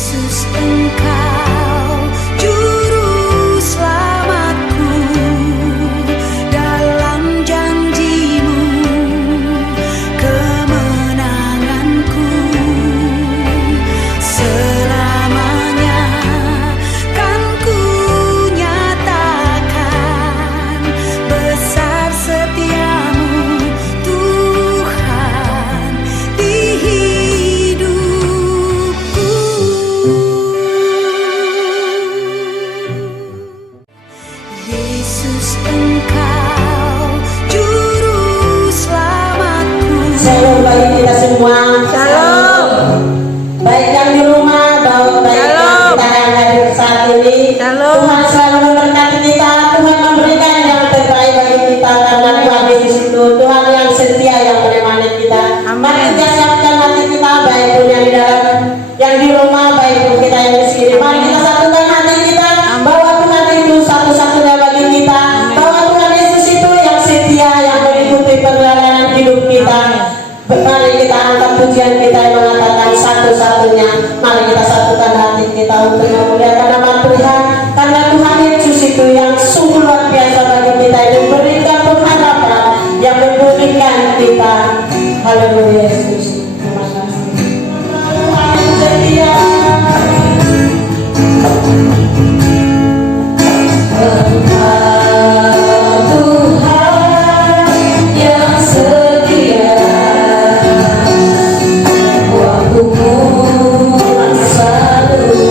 Yesus, Engkau juru selamatku, dalam janji-Mu kemenanganku selamanya kan ku nyatakan besar setia-Mu Tuhan di hidupku. Yesus, Engkau juru selamatku. Shalom bagi kita semua. Shalom. Baik yang di rumah, baik yang kita yang hadir saat ini. Shalom. Tuhan selalu memberkati kita. Tuhan memberikan yang terbaik bagi kita karena Tuhan di situ. Tuhan yang setia yang menemani kita. Amin. Mari kita siapkan hati kita, baik pun yang di dalam, yang di rumah, baik pun kita yang di sini. Mari kita satukan hati kita bahwa Tuhan itu satu-satunya bagi kita. Bahwa Tuhan Yesus itu yang setia, yang mengikuti perjalanan hidup kita. Mari kita angkat pujian kita yang mengatakan satu-satunya. Mari kita satukan hati kita untuk memuliakan nama Tuhan. Karena Tuhan Yesus itu yang sungguh luar biasa bagi kita, yang memberikan pengharapan, yang memulihkan kita. Haleluya Yesus. Terima kasih. Tuhan yang setia. Waktumu selalu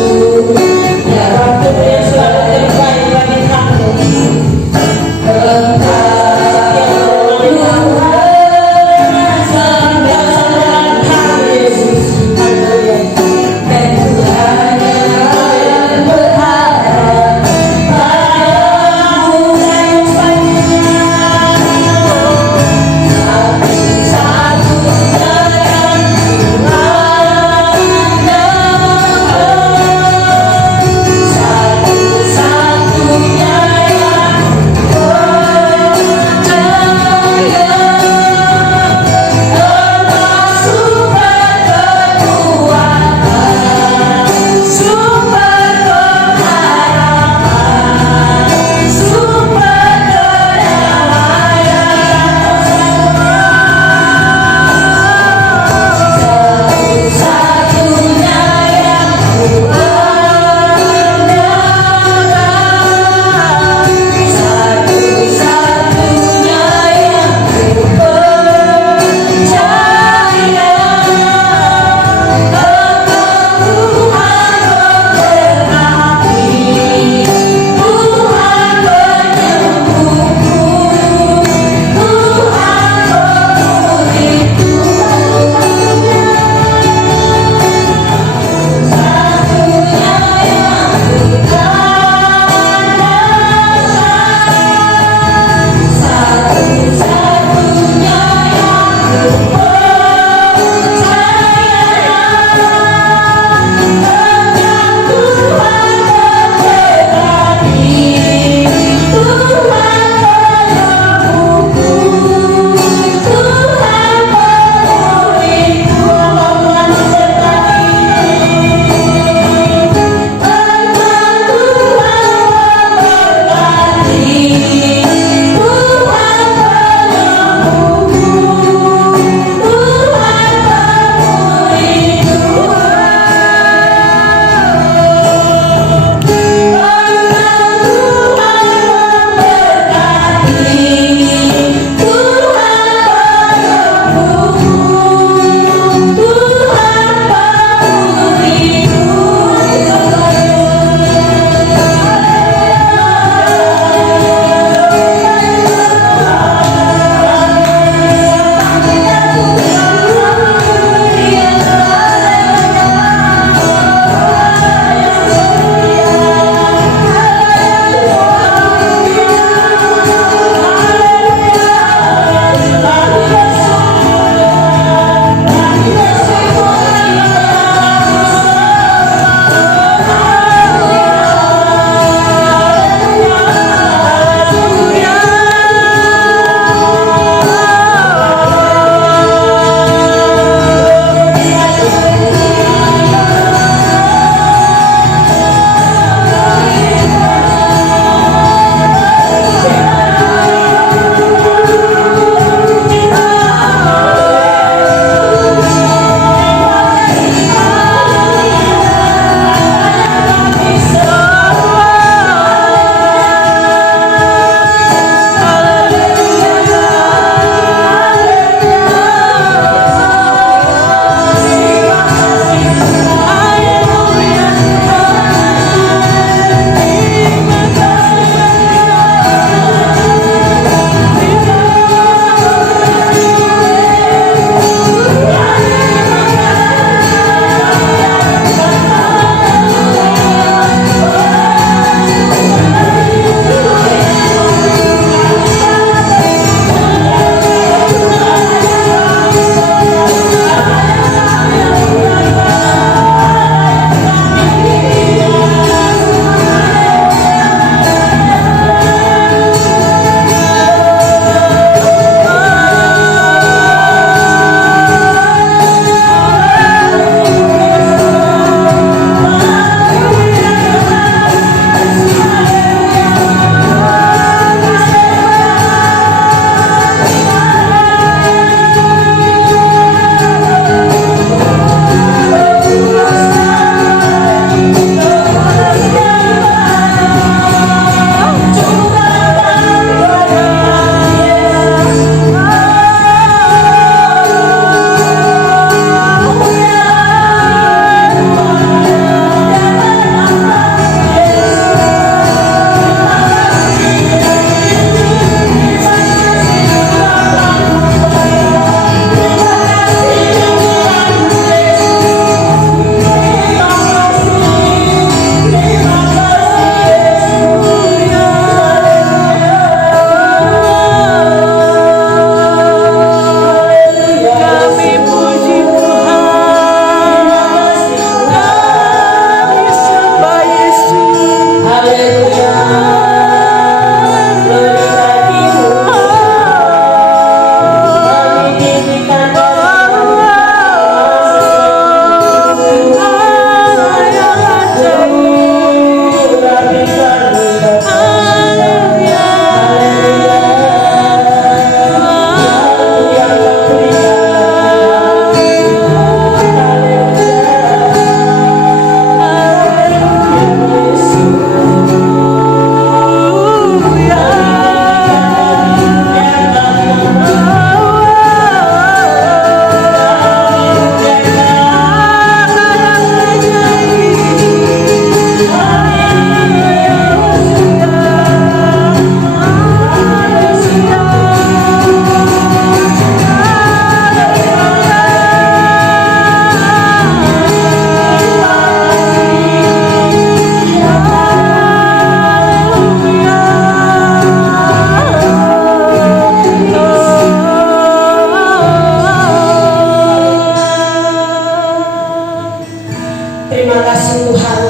Terima kasih Tuhan.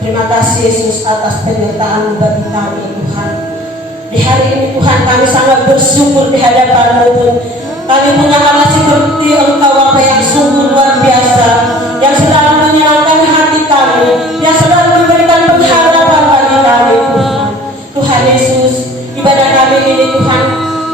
Terima kasih Yesus atas penyertaan bagi kami Tuhan. Di hari ini Tuhan kami sangat bersyukur di hadapan-Mu Tuhan. Kami punya Allah seperti Engkau Bapa yang sungguh luar biasa, yang selalu menyenangkan hati kami, yang selalu memberikan pengharapan bagi kami Tuhan. Tuhan Yesus, ibadah kami ini Tuhan,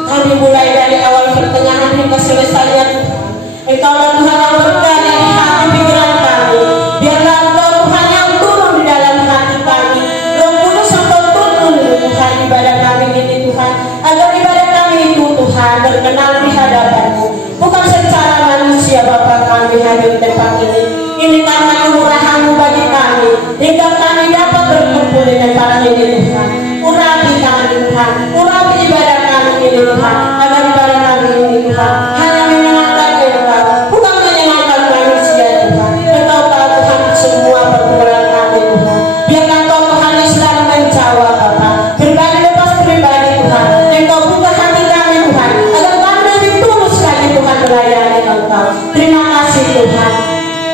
kami mulai dari awal pertengahan hingga selesainya Tuhan. Engkaulah Tuhan yang berkarya di hati pikiran kami. Biarlah Engkau Tuhan yang turun di dalam hati kami. Roh Kudus Engkau turun Tuhan ibadah kami ini Tuhan, agar ibadah kami itu Tuhan berkenan di hadapan-Mu. Bukan secara manusia Bapa kami hadir tempat ini. Ini karena kemurahan-Mu bagi kami, hingga kami dapat berkumpul di tempat ini Tuhan. Urapi kami Tuhan, urapi ibadah kami ini Tuhan, agar ibadah kami ini Tuhan hanya menyenangkan Engkau, bukan menyenangkan manusia Tuhan. Engkau tahu Tuhan semua pergumulan kami Tuhan. Biarlah Engkau Tuhan yang selalu menjawab Bapa, pribadi lepas pribadi Tuhan. Engkau buka hati kami Tuhan, agar kami lebih tulus lagi Tuhan melayani Engkau. Terima kasih Tuhan.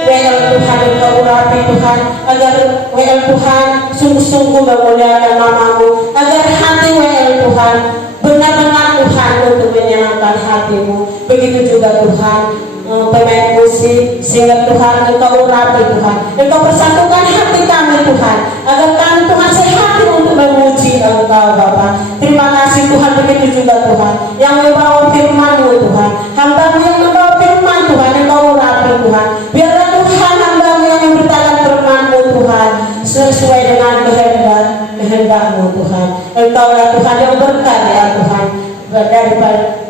WL Tuhan Engkau urapi Tuhan, agar WL Tuhan sungguh-sungguh memuliakan nama-Mu, agar hati WL Tuhan benar-benar Tuhan untuk menyenangkan hati-Mu. Begitu juga Tuhan pemain musik, sehingga Tuhan Engkau urapi Tuhan, Engkau persatukan hati kami Tuhan, agar kami Tuhan sehati untuk memuji Engkau Bapa. Terima kasih Tuhan. Begitu juga Tuhan yang membawa firman-Mu Tuhan, hamba-Mu yang membawa firman Tuhan, Engkau urapi Tuhan. Biarlah Tuhan hamba-Mu yang memberitakan firman-Mu Tuhan sesuai dengan kehendak-Mu Tuhan. Engkaulah Tuhan yang berkarya Tuhan. Daripada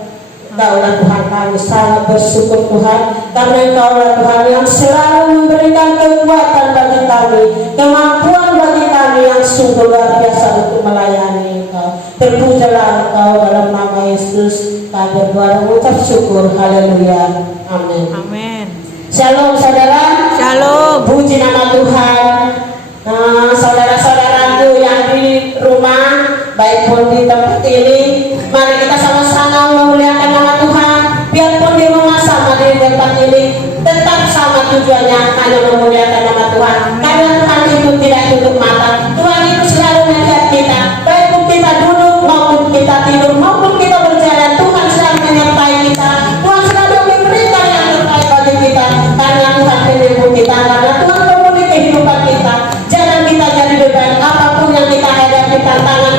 Engkaulah Tuhan kami sangat bersyukur Tuhan, karena Engkaulah Tuhan yang selalu memberikan kekuatan bagi kami, kemampuan bagi kami yang sungguh luar biasa untuk melayani Engkau. Terpujalah Engkau dalam nama Yesus kami berdoa dan mengucap syukur. Haleluya. Amin. Amin. Shalom saudara. Shalom. Puji nama Tuhan. Saudara-saudaraku yang di rumah, baik pun di tempat ini, mari kita sama-sama memuliakan nama Tuhan. Biarpun di rumah sama di tempat ini, tetap sama tujuannya, hanya memuliakan nama Tuhan. Karena Tuhan itu tidak tutup mata. Tuhan itu selalu melihat kita, baik pun kita duduk maupun kita tidur maupun kita berjalan. Tuhan selalu menyertai kita. Tuhan selalu memberikan yang terbaik bagi kita, karena Tuhan menyembuh kita, karena Tuhan memulih kehidupan kita. Jangan kita jadi beban apapun yang kita hadapi tantangan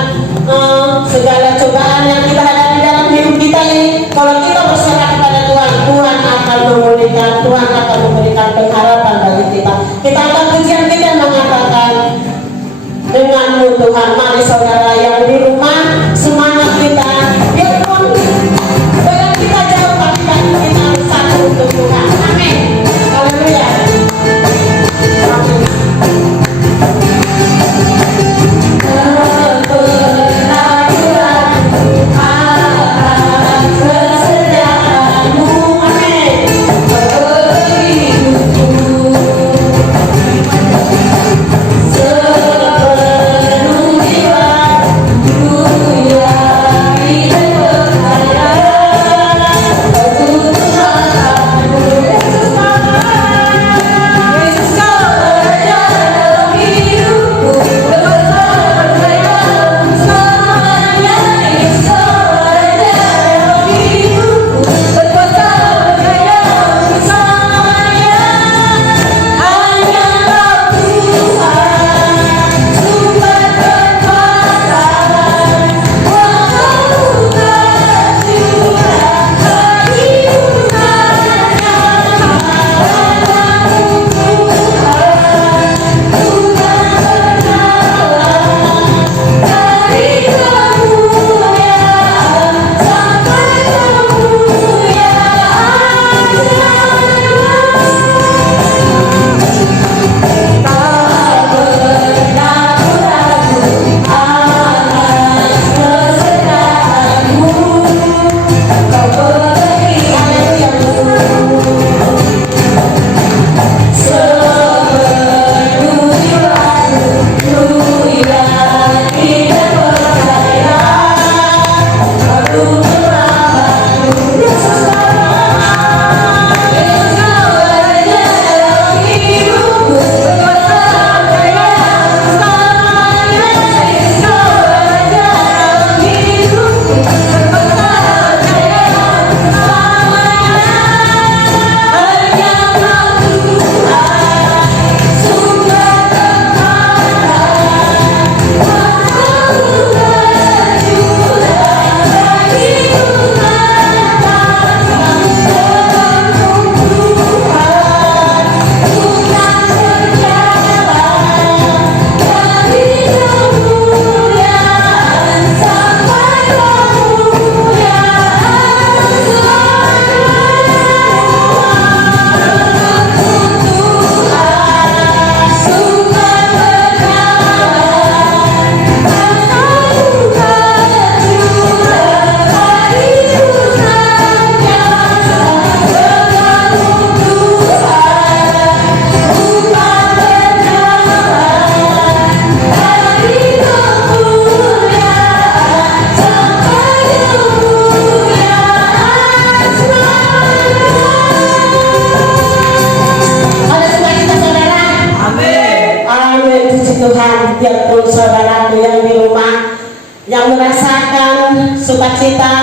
biarpun saudaraku yang di rumah yang merasakan sukacita,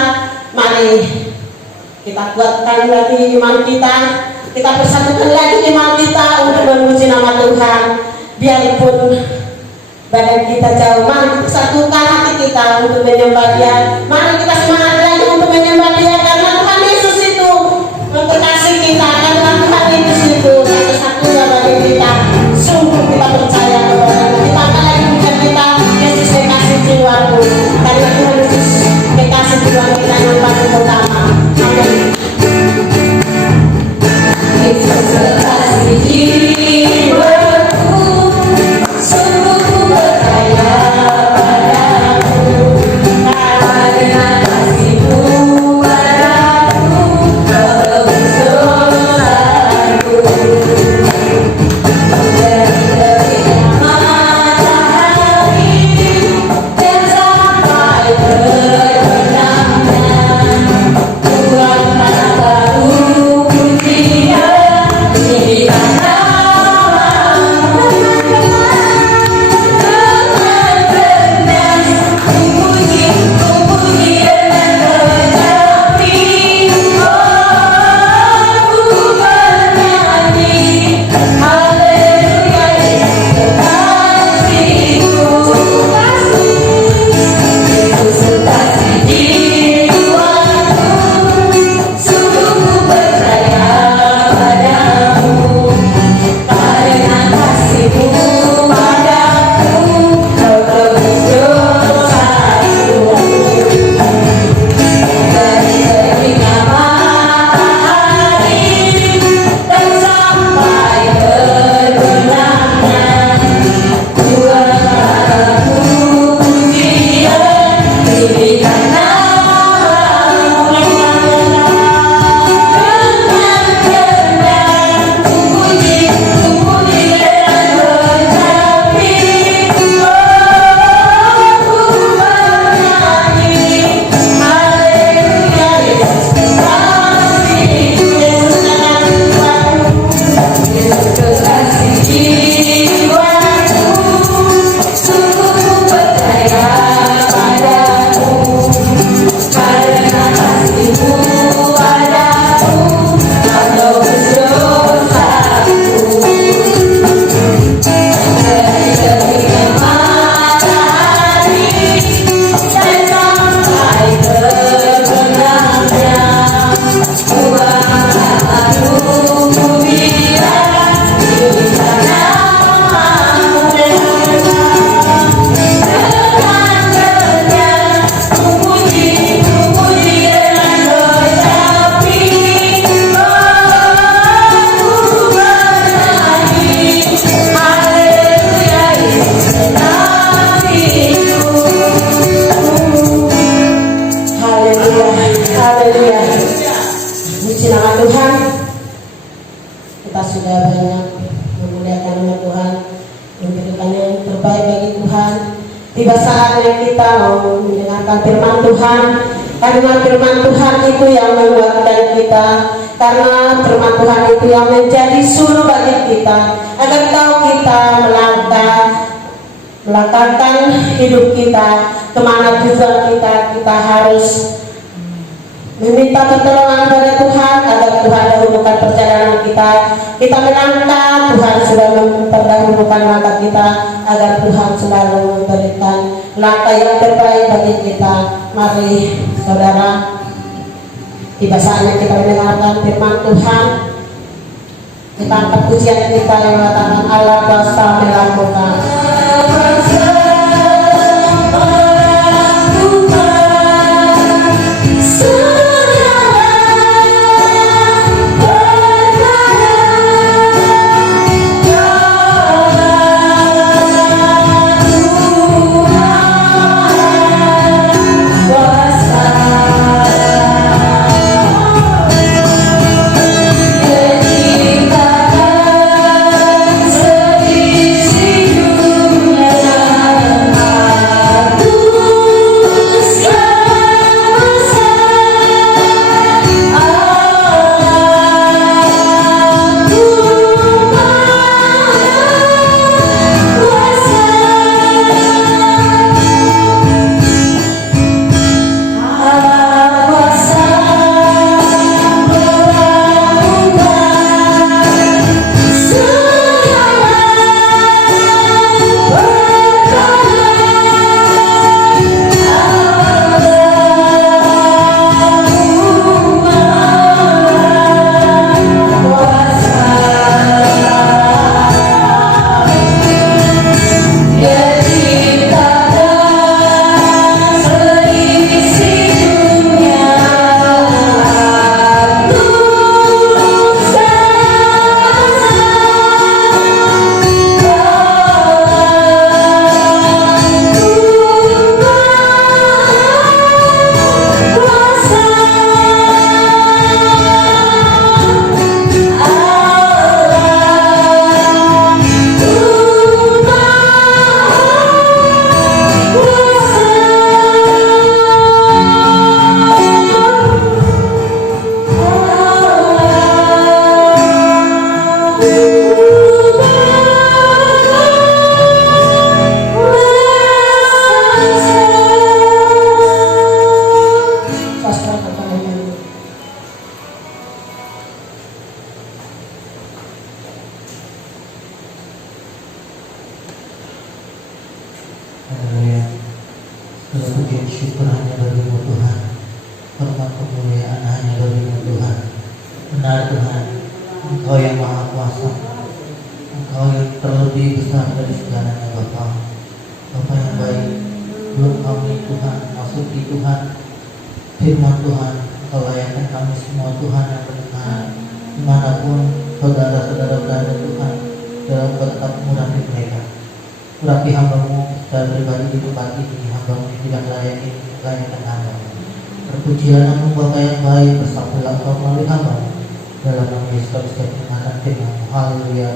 mari kita kuatkan lagi iman kita, kita persatukan lagi iman kita untuk memuji nama Tuhan. Biarpun badan kita jauh, mari kita satukan hati kita untuk menyembah Dia. Mari kita semangat lagi untuk menyembah Dia, karena Tuhan Yesus itu mengasihi kita, karena Tuhan Yesus itu satu-satunya bagi kita. Sungguh kita percaya kepada kita, akan lagi bukan kita. Yesus kekasih jiwaku, karena Tuhan Yesus kekasih jiwa kita yang paling utama. Amin. Yesus kekasih jiwaku, sungguh ku percaya padamu, karena kasih-Mu padaku, Kau tebus dosaku. Dari terbitnya matahari dan sampai terbenamnya, Tuhan baru pujian di Tiba saatnya kita mau mendengarkan firman Tuhan, karena firman Tuhan itu yang menguatkan kita, karena firman Tuhan itu yang menjadi suluh bagi kita, agar tahu kita melangkahkan hidup kita kemana tujuan kita harus meminta pertolongan dari Tuhan, agar Tuhan dahulukan perjalanan kita. Kita melangkah, Tuhan sudah memperdahulukan langkah kita, agar Tuhan selalu memberikan langkah yang terbaik bagi kita. Mari saudara, tiba saatnya kita mendengarkan firman Tuhan. Kita angkat pujian kita yang mengatakan Allah kuasa melakukan. Sedih puji syukur hanya bagi-Mu Tuhan. Hormat kemuliaan hanya bagi-Mu Tuhan. Benar Tuhan, Engkau yang maha kuasa, Engkau yang terlebih besar dari segalanya Bapa. Bapa yang baik, belum kami Tuhan masuki Tuhan firman Tuhan, Engkau layakkan kami semua Tuhan yang mendengar dimanapun saudara-saudara berada Tuhan, dalam tetap murapi mereka. Urapi hamba-Mu secara pribadi di tempat ini, hamba-Mu yang tidak layak ini, layakkan hamba. Terpujilah nama Bapa yang baik, bersabdalah Engkau melalui hamba-Mu. Dalam nama Yesus Kristus firman firman-Mu. Haleluya.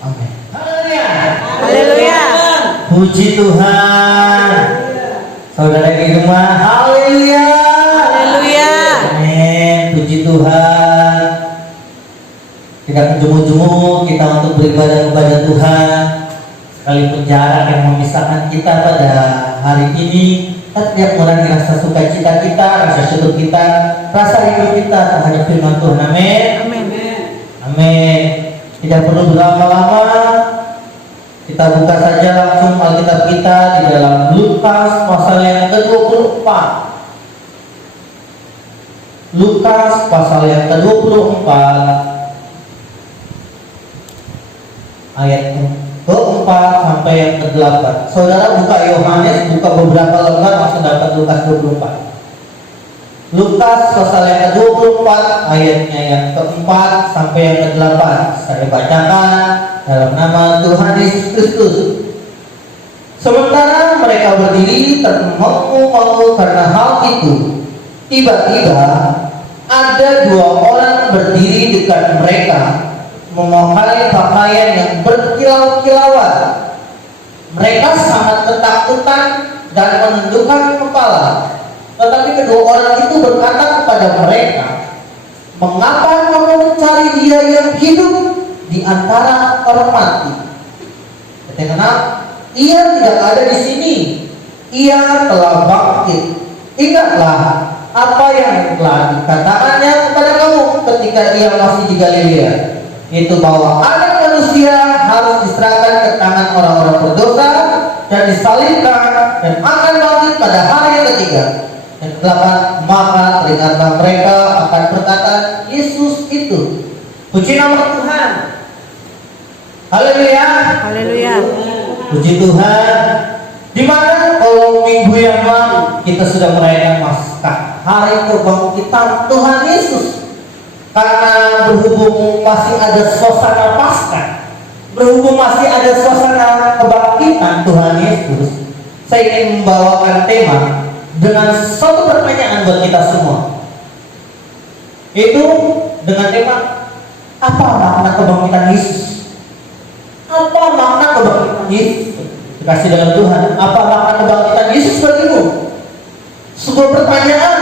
Amin. Haleluya. Haleluya. Puji Tuhan. Saudara di rumah, haleluya. Haleluya. Amin. Puji Tuhan. Tidak menjemu-jemu kita untuk beribadah kepada Tuhan. Sekalipun jarak yang memisahkan kita pada hari ini, tidak mengurangi rasa sukacita kita, rasa syukur kita, rasa rindu kita terhadap firman Tuhan. Amin. Amin. Amin. Tidak perlu berlama-lama, kita buka saja langsung Alkitab kita di dalam Lukas pasal yang ke-24. Lukas pasal yang ke-24 ayat ke-4 sampai yang ke-8. Saudara buka Yohanes, buka beberapa lembar langsung dapat Lukas 24. Lukas pasal yang ke-24 ayatnya yang ke-4 sampai yang ke-8. Saya bacakan dalam nama Tuhan Yesus Kristus. Sementara mereka berdiri termengu-mengu karena hal itu, tiba-tiba ada dua orang berdiri dekat mereka, memakai pakaian yang berkilau-kilauan. Mereka sangat ketakutan dan menundukkan kepala. Tetapi kedua orang itu berkata kepada mereka, "Mengapa kamu mencari Dia yang hidup di antara orang mati? Karena Ia tidak ada di sini. Ia telah bangkit. Ingatlah apa yang telah dikatakannya kepada kamu ketika Ia masih di Galilea, yaitu bahwa Anak Manusia harus diserahkan ke tangan orang-orang berdosa dan disalibkan dan akan bangkit pada hari yang ketiga." Dan ke-8, maka teringatlah mereka akan perkataan Yesus itu. Puji nama Tuhan. Haleluya. Haleluya. Puji Tuhan. Di mana kalau minggu yang lalu kita sudah merayakan Paskah, hari kebangkitan Tuhan Yesus. Karena berhubung masih ada suasana Paskah, berhubung masih ada suasana kebangkitan Tuhan Yesus, saya ingin membawakan tema dengan satu pertanyaan buat kita semua, yaitu dengan tema, apa makna kebangkitan Yesus? Apa makna kebangkitan Yesus? Dikasih dalam Tuhan, apa makna kebangkitan Yesus bagimu? Sebuah pertanyaan.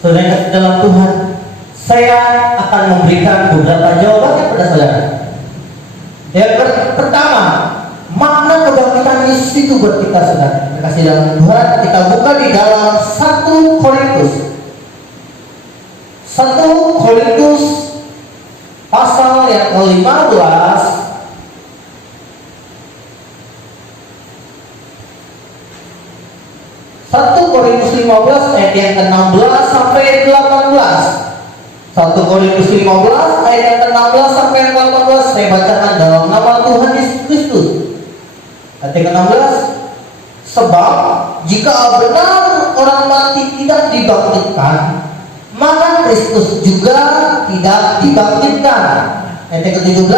Saudara yang kasih dalam Tuhan, saya akan memberikan beberapa jawaban kepada saudara. Yang pertama, makna kebangkitan Yesus itu buat kita saudara. Kasih dalam Tuhan, kita buka di dalam 1 Korintus. 1 Korintus pasal yang ke-15 1 Korintus 15 ayat yang ke-16 sampai 18. 1 Korintus 15 ayat yang ke-16 sampai yang ke-18 saya bacakan dalam nama Tuhan Yesus Kristus. Ayat yang ke-16, sebab jika benar orang mati tidak dibangkitkan, maka Kristus juga tidak dibangkitkan. Ayat yang ke-17,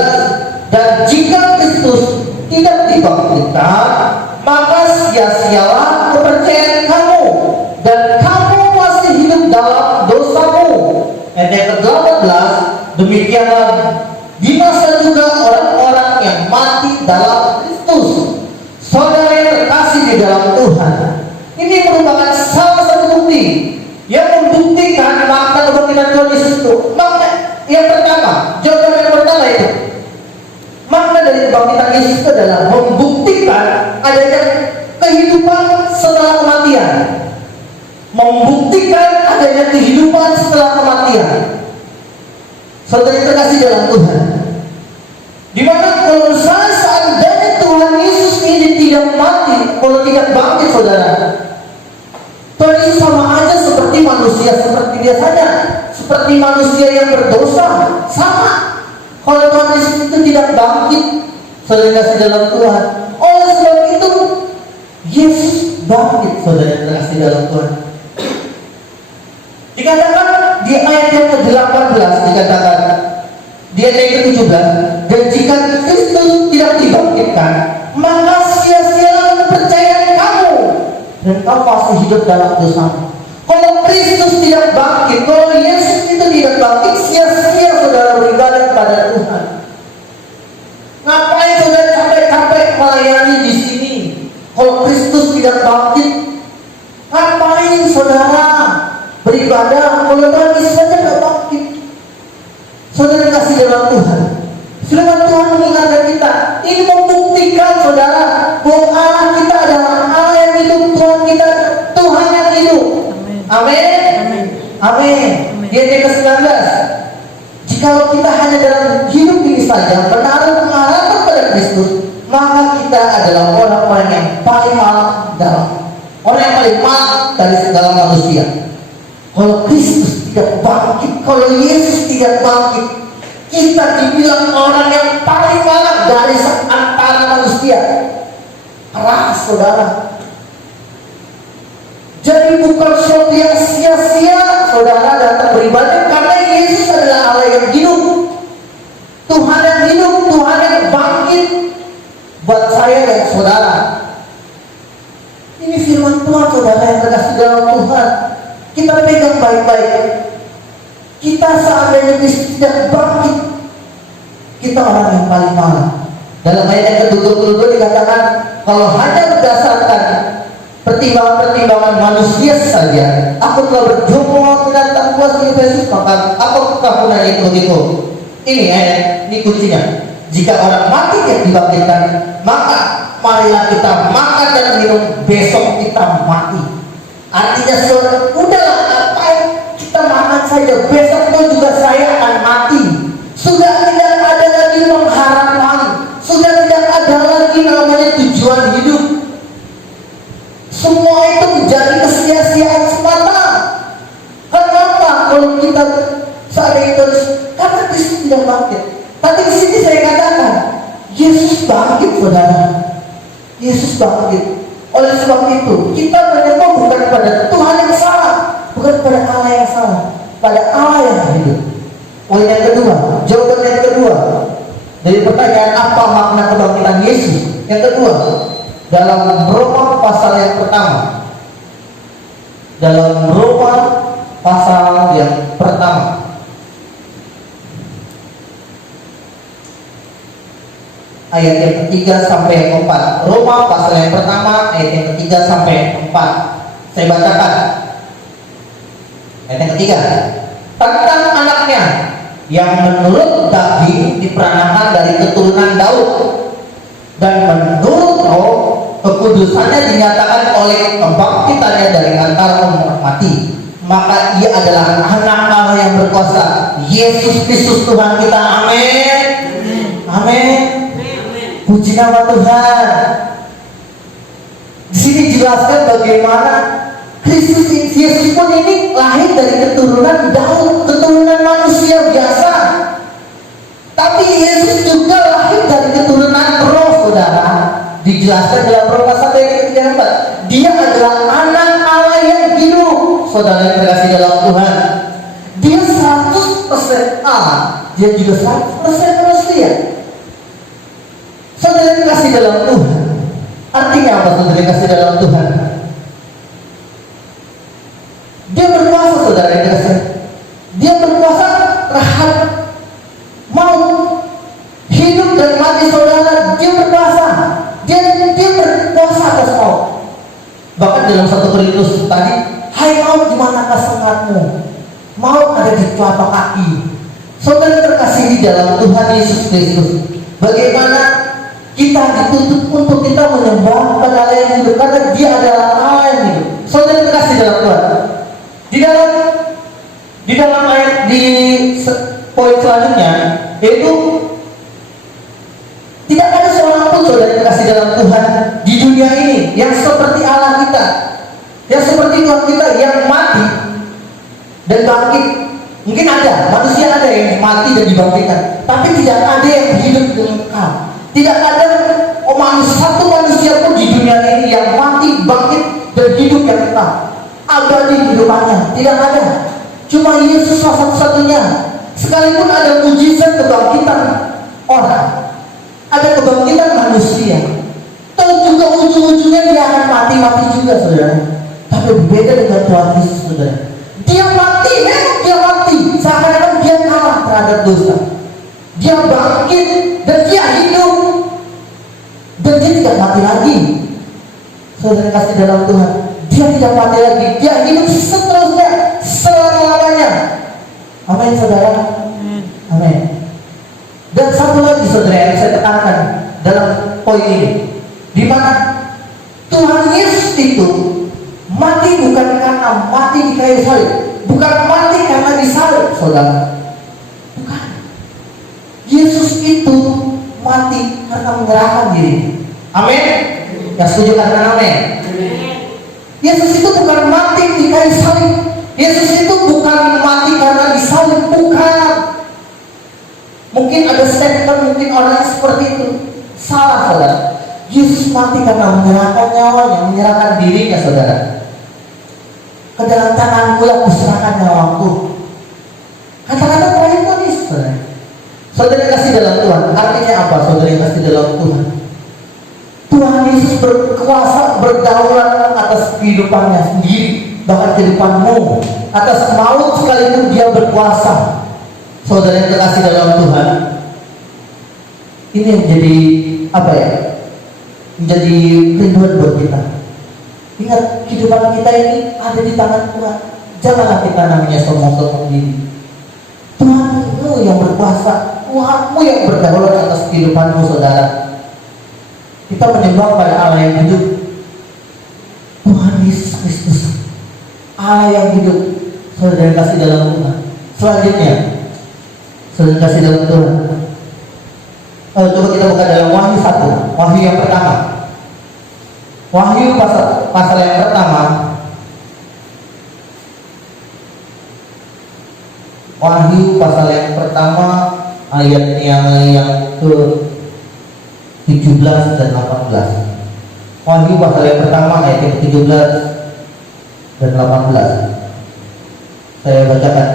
dan jika Kristus tidak dibangkitkan, maka sia-sialah kepercayaan kamu dan kamu masih hidup dalam dosamu. Ayat yang ke-18, demikianlah binasa juga orang-orang yang mati dalam Kristus. Saudara yang terkasih di dalam Tuhan, ini merupakan salah satu bukti yang membuktikan makna kebangkitan Tuhan Yesus itu. Makna yang pertama, jawaban yang pertama itu, makna dari kebangkitan Yesus itu adalah membuktikan adanya kehidupan setelah kematian. Membuktikan adanya kehidupan setelah kematian. Saudara yang terkasih dalam Tuhan, di mana kalau seandainya Tuhan Yesus ini tidak mati, kalau tidak bangkit, saudara, Tuhan Yesus sama aja seperti manusia seperti biasanya, seperti manusia yang berdosa, sama. Kalau Tuhan Yesus itu tidak bangkit, saudara kasih dalam Tuhan. Oleh sebab itu, Yesus bangkit, saudara kasih dalam Tuhan. Dikatakan di ayat yang ke-18, dikatakan di ayat yang ke-17, dan jika Kristus tidak dibangkitkan, maka sia-sialah kepercayaan kamu, dan kamu pasti hidup dalam dosa. Kalau Kristus tidak bangkit, kalau Yesus itu tidak bangkit, sia-sia saudara beribadah pada Tuhan. Ngapain saudara capek-capek melayani di sini? Kalau Kristus tidak bangkit, ngapain saudara beribadah kalau Tuhan Yesus saja tidak bangkit? Saudara kasih dalam Tuhan. Firman Tuhan mengingatkan kita, ini membuktikan saudara bahwa Allah kita adalah Allah yang hidup, Tuhan kita Tuhan yang hidup. Amin. Amin. Di ayat ke-19, jikalau kita hanya dalam hidup ini saja menaruh pengharapan pada Kristus, maka kita adalah orang-orang yang paling malang dalam orang yang paling malang dari segala manusia. Kalau Kristus tidak bangkit, kalau Yesus tidak bangkit, kita dibilang orang yang paling malang dari antara manusia. Keras saudara. Jadi bukan sesuatu yang sia-sia saudara datang beribadah, karena Yesus adalah Allah yang hidup, Tuhan yang hidup, Tuhan yang bangkit buat saya dan saudara. Ini firman Tuhan saudara yang terkasih dalam Tuhan. Kita pegang baik-baik. Kita seandainya Kristus tidak bangkit, kita orang yang paling malang. Dalam ayat yang ke-22 dikatakan, kalau hanya berdasarkan pertimbangan-pertimbangan manusia saja, aku telah berjuang dan tak puas di Yesus, maka apakah punanya itu? Ini ayat, ini kuncinya. Jika orang mati yang dibangkitkan, maka marilah kita makan dan minum, besok kita mati. Artinya saudara, udahlah ngapain kita makan saja, besok pun juga saya akan mati. Sudah tidak ada lagi pengharapan, sudah tidak ada lagi namanya tujuan hidup. Semua itu menjadi kesia-siaan semata. Kenapa? Kalau kita saat itu, karena Kristus tidak bangkit. Tapi di sini saya katakan, Yesus bangkit saudara. Yesus bangkit. Oleh sebab itu, kita menyembah bukan pada Tuhan yang salah, bukan pada Allah yang salah, pada Allah yang hidup. Poin yang kedua, jawaban yang kedua dari pertanyaan apa makna kebangkitan Yesus. Yang kedua, dalam Roma pasal yang pertama, dalam Roma pasal yang pertama, ayat yang ketiga sampai yang keempat. Roma pasal yang pertama, ayat yang ketiga sampai yang keempat. Saya bacakan. Ayat yang ketiga, tentang anaknya yang menurut daging diperanakan dari keturunan Daud, dan menurut roh kekudusannya dinyatakan oleh kebangkitannya dari antara orang mati. Maka ia adalah anak Allah yang berkuasa, Yesus Kristus Tuhan kita. Amin. Amin. Puji nama Tuhan. Di sini dijelaskan bagaimana Kristus Yesus pun ini lahir dari keturunan Daud, keturunan manusia biasa. Tapi Yesus juga lahir dari keturunan roh, saudara. Dijelaskan dalam Roma 1 ayat 34. Dia adalah anak Allah yang hidup, saudara yang terkasih dalam Tuhan. Dia 100% Allah, dia juga 100% manusia. Saudara yang kasih dalam Tuhan. Artinya apa saudara yang kasih dalam Tuhan? Dia berkuasa saudara yang kasih. Dia berkuasa terhadap maut, hidup dan mati saudara. Dia berkuasa. Dia berkuasa atas maut. Bahkan dalam 1 Korintus tadi, hai maut di manakah semangatmu? Maut ada di telapak kaki. Saudara terkasih di dalam Tuhan Yesus Kristus. Bagaimana kita dituntut untuk kita menyembah kepada Allah yang hidup, karena Dia adalah Allah yang hidup. Saudara terkasih dalam Tuhan. Di dalam ayat di poin selanjutnya, yaitu tidak ada seorang pun saudara yang kasih dalam Tuhan di dunia ini yang seperti Allah kita, yang seperti Tuhan kita yang mati dan bangkit. Mungkin ada manusia ada yang mati dan dibangkitkan, tapi tidak ada yang hidup dengan kekal. Tidak ada satu manusia pun di dunia ini yang mati, bangkit dan hidup yang kekal, abadi kehidupannya. Tidak ada. Cuma Yesus satu-satunya. Sekalipun ada mujizat kebangkitan orang, ada kebangkitan manusia, toh juga ujung-ujungnya dia akan mati juga, saudara. Tapi berbeda dengan Tuhan Yesus, saudara. Dia mati, memang dia mati, seakan-akan dia kalah terhadap dosa. Dia bangkit dan dia hidup, dan dia tidak mati lagi. Saudara kasih dalam Tuhan, dia tidak mati lagi, dia hidup seterusnya, selama-lamanya. Amin, saudara. Amin. Dan satu lagi, saudara, yang saya tekankan dalam poin ini, di mana Tuhan Yesus itu mati bukan karena mati di kayu salib, bukan mati karena disalib, saudara. Bukan. Yesus itu mati karena menyerahkan diri. Amin. Yang setuju katakan amin. Yesus itu bukan mati di kayu salib. Yesus itu bukan mati karena disalib, bukan. Mungkin ada statement, mungkin orang yang seperti itu. Salah, saudara. Yesus mati karena menyerahkan nyawanya, menyerahkan dirinya, saudara. Ke dalam tanganmu yang kuserahkan nyawaku. Kata-kata terakhir manis, saudara. Saudara yang kasih dalam Tuhan, artinya apa, saudara yang kasih dalam Tuhan? Tuhan Yesus berkuasa, berdaulat atas kehidupannya sendiri, bahkan kehidupanmu, atas maut sekalipun dia berkuasa. Saudara yang terkasih dalam Tuhan, ini yang jadi apa ya? Menjadi kerinduan buat kita. Ingat, kehidupan kita ini ada di tangan Tuhan. Janganlah kita namanya sombong-sombong diri. Tuhanmu yang berkuasa, Tuhanmu yang berdaulat atas kehidupanmu, saudara. Kita menyembah pada Allah yang hidup, Tuhan Yesus Kristus, Allah yang hidup. Saudara yang kasih dalam Tuhan. Selanjutnya, saudara yang kasih dalam Tuhan, coba kita buka dalam Wahyu 1, Wahyu yang pertama. Wahyu pasal yang pertama. Wahyu pasal yang pertama, ayat yang ke 17 dan 18. Wahyu pasal yang pertama ayat yang 17 dan 18. Saya bacakan.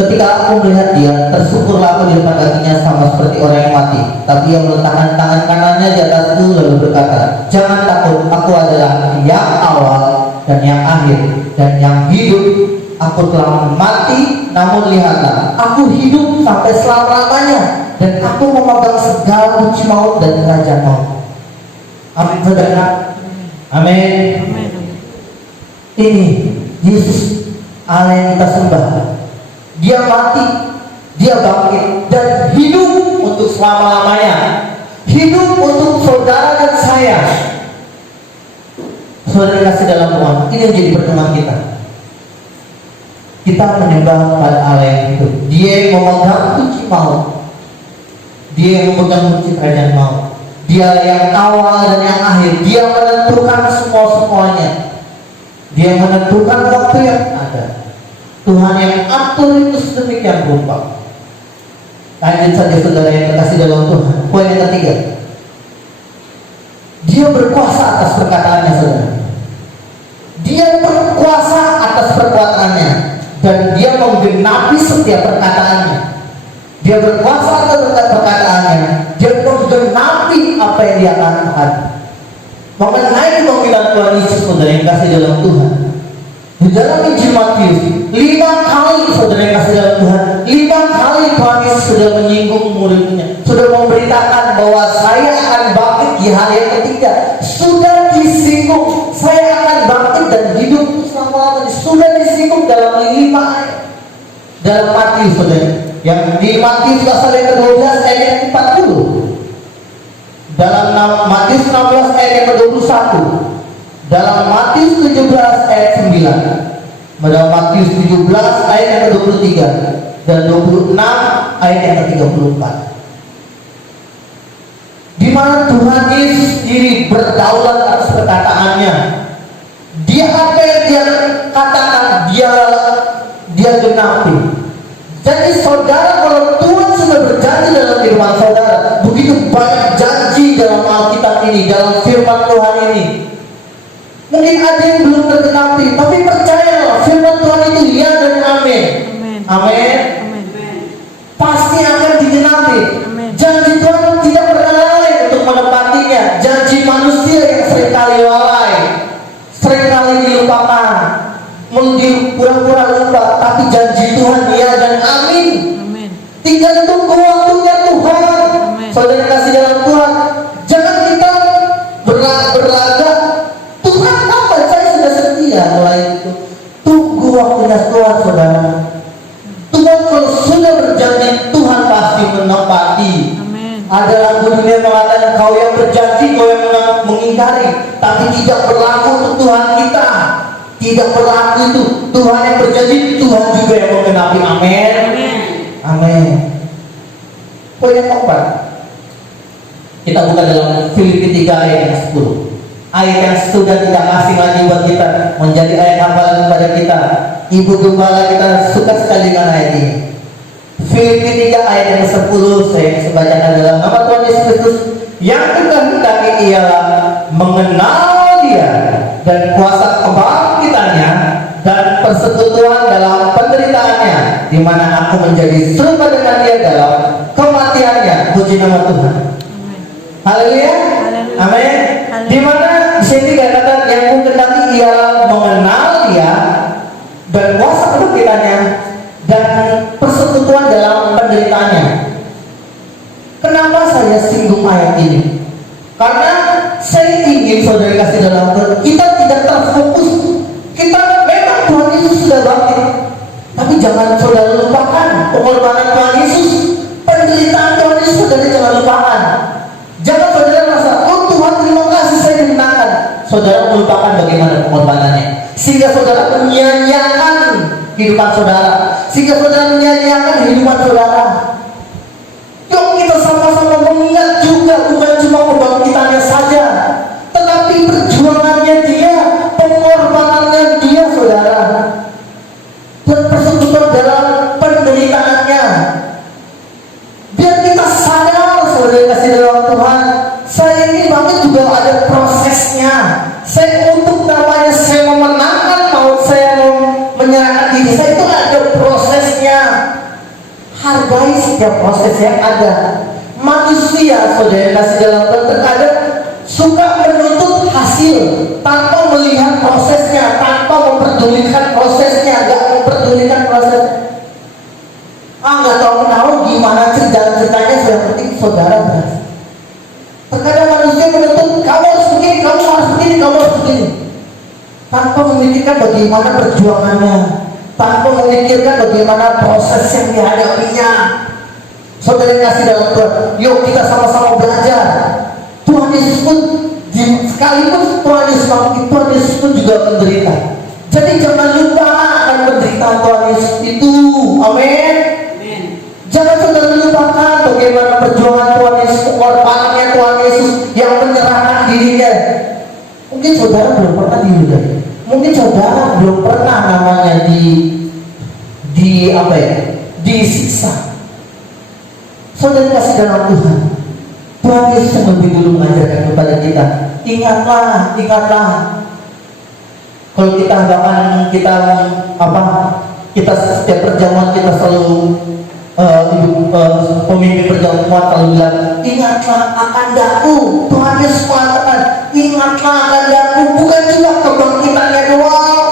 Ketika aku melihat dia, tersyukurlah aku di depan kakinya sama seperti orang yang mati. Tapi ia meletakkan tangan kanannya di atasku lalu berkata, jangan takut, aku adalah yang awal dan yang akhir dan yang hidup. Aku telah mati, namun lihatlah, aku hidup sampai selama-lamanya, dan aku memegang segala kunci maut dan kerajaan maut. Amin, saudara. Amin. Ini Yesus Allah yang kita sembah. Dia mati, dia bangkit dan hidup untuk selama-lamanya. Hidup untuk saudara dan saya. Saudara kasih dalam Tuhan, ini yang jadi pertemuan kita. Kita menyembah pada Allah yang hidup. Dia yang memegang kunci maut. Dia yang memegang kunci kerajaan maut. Dia yang awal dan yang akhir. Dia menentukan semua-semuanya. Dia menentukan waktu yang ada. Tuhan yang atur itu sedemikian rupa. Lanjut saja, saudara yang terkasih dalam Tuhan. Poin yang ketiga, dia berkuasa atas perkataannya, saudara. Dia berkuasa atas perbuatannya, dan dia menggenapi setiap perkataannya. Dia berkuasa atas perkataannya, dia menggenapi apa yang dia katakan. Mengenai panggilan Tuhan Yesus, saudara yang kasih dalam Tuhan, di dalam Injil Matius 5 kali, saudara yang kasih dalam Tuhan, 5 kali Tuhan Yesus sudah menyinggung muridnya, sudah memberitakan bahwa saya akan bangkit di hari yang ketiga. Sudah disinggung, saya akan bangkit dan hidup selama-lamanya. Sudah disinggung dalam 5 ayat dalam Matius, saudara. Yang di Matius pasal yang ke-12 ayat yang ke-40, dalam Matius 16 ayat yang ke-21, dalam Matius 17 ayat 9, dalam Matius 17 ayat yang ke-23, dan 26 ayat yang ke-34. Di mana Tuhan Yesus sendiri berdaulat atas perkataannya. Dia apa yang dia katakan, dia genapi. Jadi saudara, kalau Tuhan sudah berjanji dalam firman saudara, begitu banyak janji dalam Alkitab ini, dalam firman Tuhan ini. Mungkin ada yang belum tergenapi, tapi percayalah firman Tuhan itu ya dan amin. Amin. Amin. Amin. Pasti akan digenapi. Amin. Janji Tuhan tidak pernah lalai untuk menepatinya. Janji manusia yang seringkali lalai, seringkali dilupakan, pura-pura lupa, tapi janji Tuhan ya dan amin. Amin. Tinggal tunggu waktunya Tuhan. Amin. Saudara kasih dalam Tuhan, jangan kita berlagak. Tuhan kapan saya sudah setia mulai itu. Tunggu waktunya Tuhan, saudara. Tuhan kalau sudah berjanji, Tuhan pasti menepati. Amin. Ada lagu dunia mengatakan kau yang berjanji, kau yang mengingkari, tapi tidak berlaku untuk Tuhan kita. Tidak berlaku itu. Tuhan yang berjanji, Tuhan juga yang menggenapi. Amin. Amin. Amin. Poin yang keempat, kita buka dalam Filipi 3 ayat yang 10. Ayat yang sudah tidak asing lagi buat kita, menjadi ayat hafalan kepada kita. Ibu gembala kita suka sekali dengan ayat ini. Filipi 3 ayat yang 10, saya bacakan dalam nama Tuhan Yesus Kristus. Yang dikehendaki ialah mengenal Dia dan kuasa kebangkitannya dan persekutuan dalam penderitaannya, di mana aku menjadi serupa dengan Dia dalam kematiannya. Puji nama Tuhan. Haleluya. Amin. Di mana di sini dikatakan yang dikehendaki ialah mengenal Dia dan kuasa kebangkitannya dan persekutuan dalam penderitaannya. Kenapa saya singgung ayat ini? Karena saya ingin saudara kasih dalam Tuhan, kita tidak terfokus. Kita memang Tuhan Yesus sudah bangkit, tapi jangan saudara lupakan pengorbanan Tuhan Yesus, penderitaan Tuhan Yesus. Saudara jangan lupakan. Jangan saudara merasa, oh Tuhan terima kasih saya dimenangkan. Saudara melupakan bagaimana pengorbanannya, sehingga saudara menyia-nyiakan kehidupan saudara, sehingga saudara menyia-nyiakan kehidupan saudara. Yuk kita sama-sama mengingat juga, bukan cuma kebangkitannya saja, tetapi perjuangannya Dia, pengorbanannya Dia, saudara, dan persekutuan dalam penderitaannya. Biar kita sadar, saudara kasih dalam Tuhan, saya ini bangkit juga ada prosesnya. Saya untuk namanya saya memenangkan maut, saya menyerahkan diri saya, itu ada prosesnya. Hargai setiap proses yang ada. Manusia, saudara kasih dalam Tuhan, terkadang suka menuntut hasil tanpa melihat prosesnya, tanpa memperdulikan prosesnya, nggak memperdulikan proses. Nggak tahu gimana ceritanya, yang penting saudara berhasil. Terkadang manusia menuntut kamu harus begini, kamu harus begini, kamu harus begini, tanpa memikirkan bagaimana perjuangannya, tanpa memikirkan bagaimana proses yang dihadapinya. Saudara kasih dalam Tuhan, yuk kita sama-sama belajar. Tuhan Yesus pun sekalipun Tuhan Yesus bangkit, Tuhan Yesus pun juga menderita. Jadi jangan lupa akan penderitaan Tuhan Yesus itu. Amin. Jangan saudara lupakan bagaimana perjuangan Tuhan Yesus, pengorbanannya Tuhan Yesus yang menyerahkan dirinya. Mungkin saudara belum pernah diludahi. Mungkin saudara belum pernah namanya disiksa. Saudara kasih dalam Tuhan, Tuhan Yesus yang lebih dulu mengajarkan kepada kita, ingatlah. Kalau kita bahkan kita setiap perjamuan kita selalu pemimpin perjamuan selalu bilang, ingatlah akan daku. Tuhan Yesus mengatakan, ingatlah akan daku, bukan cuma kebangkitannya doang,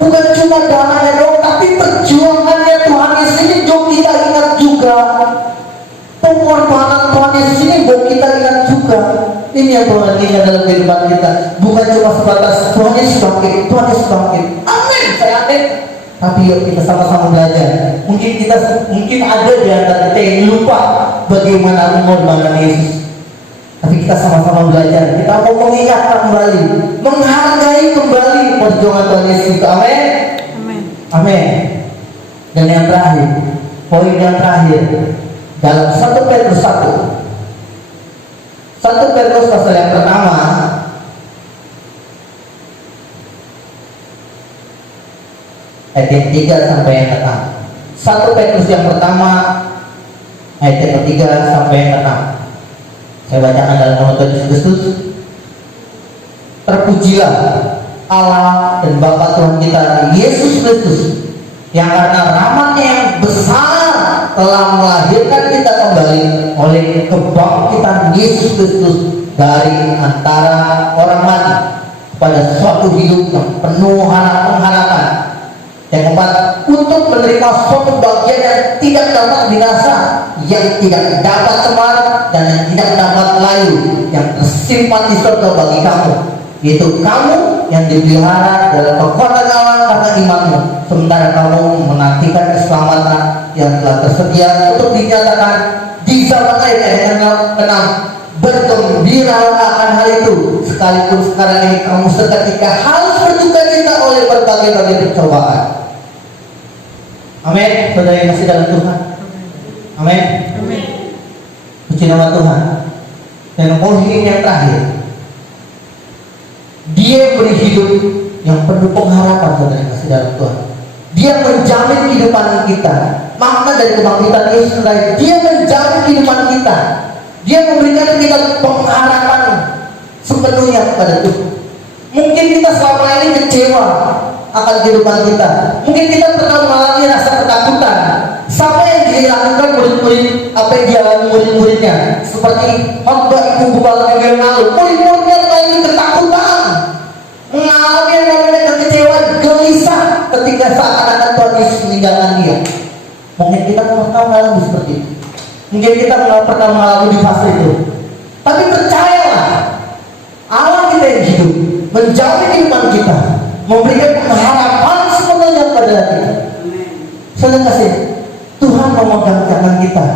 bukan cuma darahnya doang, tapi perjuangannya Tuhan Yesus ini juga kita ingat juga. Pengorbanan Tuhan Yesus ini buat kita ingat juga. Ini yang Tuhan ingat dalam kehidupan kita, bukan cuma sebatas Tuhan Yesus bangkit, Tuhan Yesus bangkit. Amin, saya amin. Tapi yuk kita sama-sama belajar. Mungkin ada di antara kita yang lupa bagaimana pengorbanan Yesus. Tapi kita sama-sama belajar. Kita mau mengingat kembali, menghargai kembali perjuangan Tuhan Yesus. Amin. Amin. Amin. Dan yang terakhir, poin yang terakhir dalam 1 Petrus 1. 1 Petrus pasal yang pertama ayat yang 3 sampai yang ke-6. 1 Petrus yang pertama ayat yang ke-3 sampai yang ke-6. Saya bacakan dalam nama Tuhan Yesus Kristus. Terpujilah Allah dan Bapa Tuhan kita Yesus Kristus, yang karena rahmat-Nya yang besar telah melahirkan kita kembali oleh kebangkitan Yesus Kristus dari antara orang mati pada suatu hidup yang penuh pengharapan. Yang keempat, untuk menerima suatu bagian yang tidak dapat binasa, yang tidak dapat cemar, dan yang tidak dapat layu, yang tersimpan di surga bagi kamu, yaitu kamu yang dipelihara dalam kekuatan Allah karena imanmu, sementara kamu menantikan keselamatan yang telah tersedia untuk dinyatakan di zaman akhir. Yang keenam, bergembiralah akan hal itu, sekalipun sekarang ini kamu seketika harus berduka cita oleh berbagai-bagai pencobaan. Amin. Saudara yang kasih dalam Tuhan. Amin. Puji nama Tuhan. Dan poin yang terakhir, Dia beri hidup yang penuh pengharapan, saudara yang kasih dalam Tuhan. Dia menjamin kehidupan kita. Makna dari kebangkitan Yesus, Dia menjamin kehidupan kita. Dia memberikan kita pengharapan sepenuhnya kepada Tuhan. Mungkin kita selama ini kecewa akan kehidupan kita. Mungkin kita pernah mengalami rasa ketakutan. Sama yang dilakukan murid-murid, apa yang dialami murid-muridnya, seperti khotbah Ibu Gembala yang lalu. Murid-muridnya mengalami ketakutan, mengalami yang namanya kekecewaan, gelisah ketika seakan-akan Tuhan Yesus meninggalkan dia. Mungkin kita pernah mengalami seperti itu. Mungkin kita pernah mengalami di fase itu. Tapi percayalah, Allah kita yang hidup, menjamin kehidupan kita, memberikan pengharapan sepenuhnya kepada kita. Saudara kasih, Tuhan memegang tangan kita.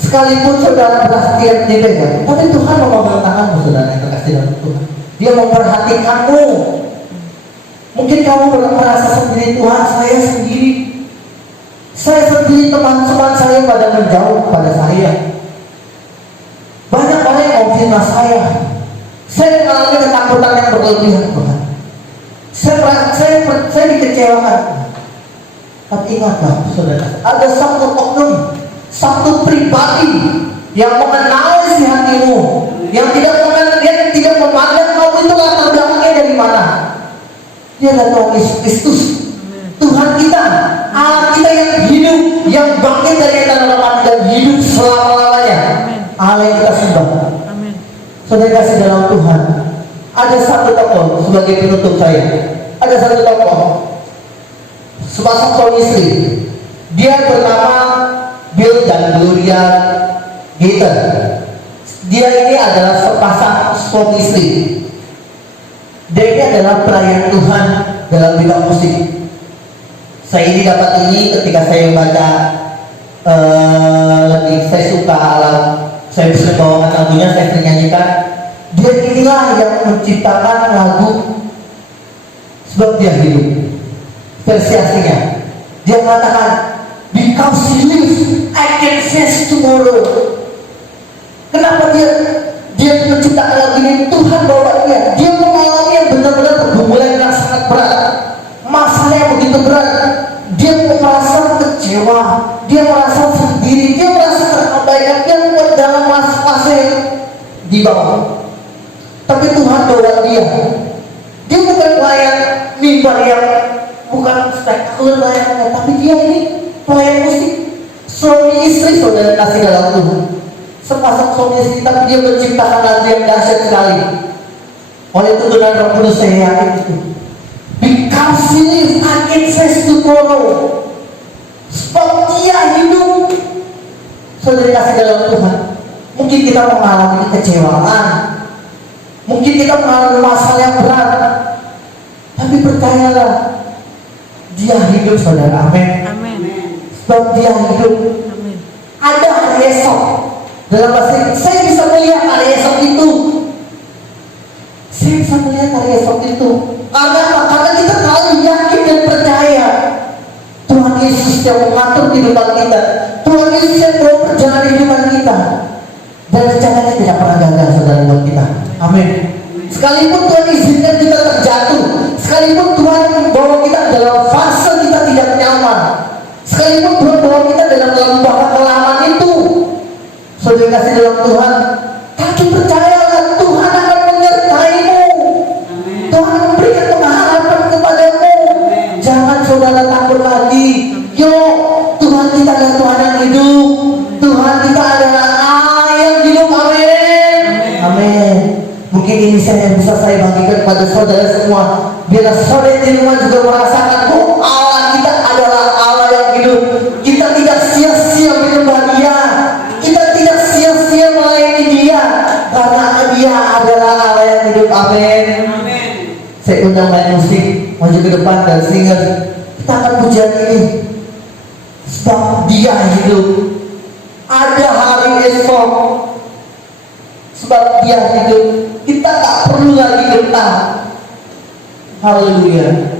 Sekalipun saudara berasa tidak dipegang, tapi Tuhan memegang tanganmu, saudara yang terkasih dalam Tuhan. Dia memperhatikanmu. Mungkin kamu merasa sendiri, Tuhan saya sendiri. Saya sendiri, teman-teman saya pada menjauh pada saya. Banyak orang yang memfitnah saya. Saya mengalami ketakutan yang berlebihan, Tuhan. Saya dikecewakan. Tapi ingatlah, saudara, ada satu oknum, satu pribadi yang mengenal isi hatimu, yang tidak memandang kamu itu latar belakangnya dari mana. Dia adalah Tuhan Yesus Kristus, Tuhan kita, Allah kita yang hidup, yang bangkit dari antara mati dan hidup selama-lamanya. Allah yang kita sembah. Saudara kasih dalam Tuhan, ada satu tokoh sebagai penutup saya. Ada satu tokoh, sepasang suami istri. Dia bernama Bill dan Gloria Gaither. Dia ini adalah sepasang suami istri. Dia ini adalah pelayan Tuhan dalam bidang musik. Saya ini dapat ini ketika saya baca lebih saya suka alat, saya bisa bawakan lagunya, saya sering nyanyikan. Dia inilah yang menciptakan lagu Sebab Dia Hidup. Versi aslinya, dia mengatakan, because He lives, I can face tomorrow. Kenapa dia menciptakan lagu ini? Tuhan bawa dia mengalami yang benar-benar pergumulan yang sangat berat, masalah yang begitu berat. Dia merasa kecewa, dia merasa sendiri, dia merasa terabaikan, dia membuat dalam fase di bawah. Tapi Tuhan bawa dia. Dia bukan pelayan mimbar yang bukan spektakuler layannya, tapi dia ini pelayan musik. Suami istri, saudara kasih dalam Tuhan. Sepasang suami istri, tapi dia menciptakan lagu yang dahsyat sekali. Oleh tuntunan Roh Kudus saya yakin itu. Because He lives, I can face tomorrow. Sebab Dia hidup. Saudara kasih dalam Tuhan. Mungkin kita mengalami kekecewaan, mungkin kita mengalami masalah yang berat, tapi percayalah, Dia hidup, saudara. Amin. Sebab Dia hidup. Ada hari esok. Dalam bahasa saya bisa melihat hari esok itu. Saya bisa melihat hari esok itu. Karena kita terlalu yakin dan percaya Tuhan Tuhan Yesus yang mengatur kehidupan kita, Tuhan Yesus yang mau berjalan kehidupan kita, dan rencananya tidak pernah gagal saudara buat kita. Amin. Sekalipun Tuhan izinkan kita terjatuh, sekalipun Tuhan membawa kita dalam fase kita tidak nyaman, sekalipun Tuhan bawa kita dalam lembah kekelaman itu, saudara kasih dalam Tuhan, tapi percayalah Tuhan akan menyertai-Mu. Tuhan memberikan pengharapan kepadamu. Jangan saudara takut lagi. Yuk, Tuhan kita adalah Tuhan yang hidup. Tuhan kita adalah Allah yang hidup. Amin. Amin. Mungkin ini bisa saya bagikan kepada saudara semua. Biar saudara di rumah juga merasakan bahwa Allah kita adalah Allah yang hidup. Kita tidak sia-sia menyembah Dia. Kita tidak sia-sia melayani Dia, karena Dia adalah Allah yang hidup. Amin. Saya undang main musik maju ke depan dan singer. Kita akan pujian ini sebab Dia hidup. Ada hari esok sebab Dia hidup. Kita tak perlu lagi getah. Haleluya.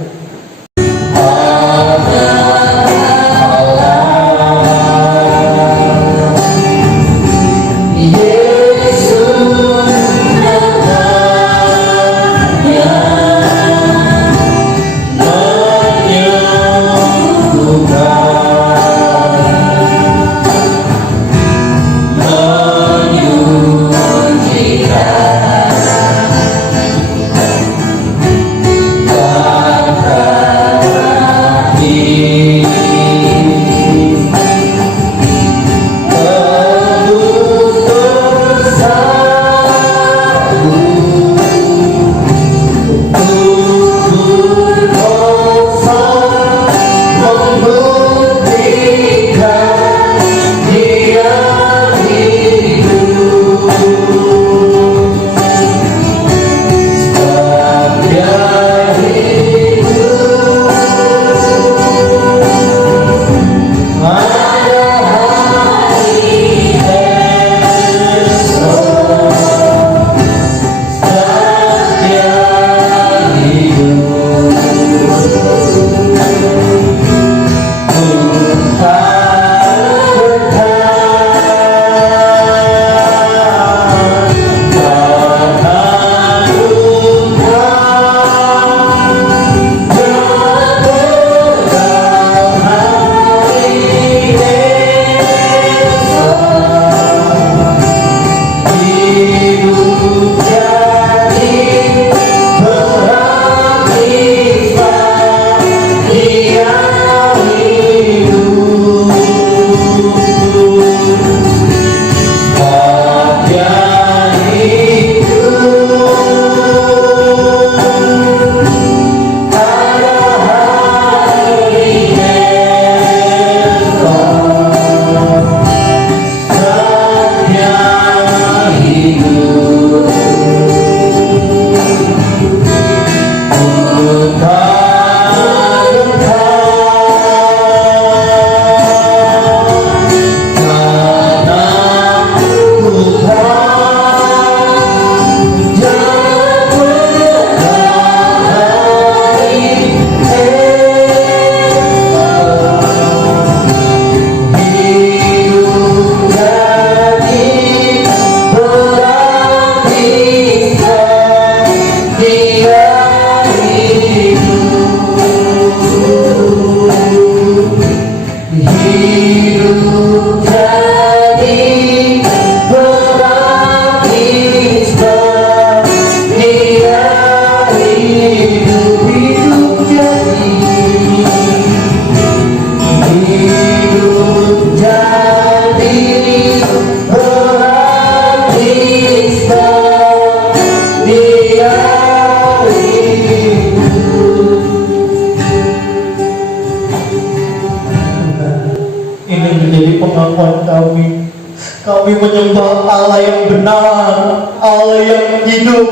Kami menyembah Allah yang benar, Allah yang hidup.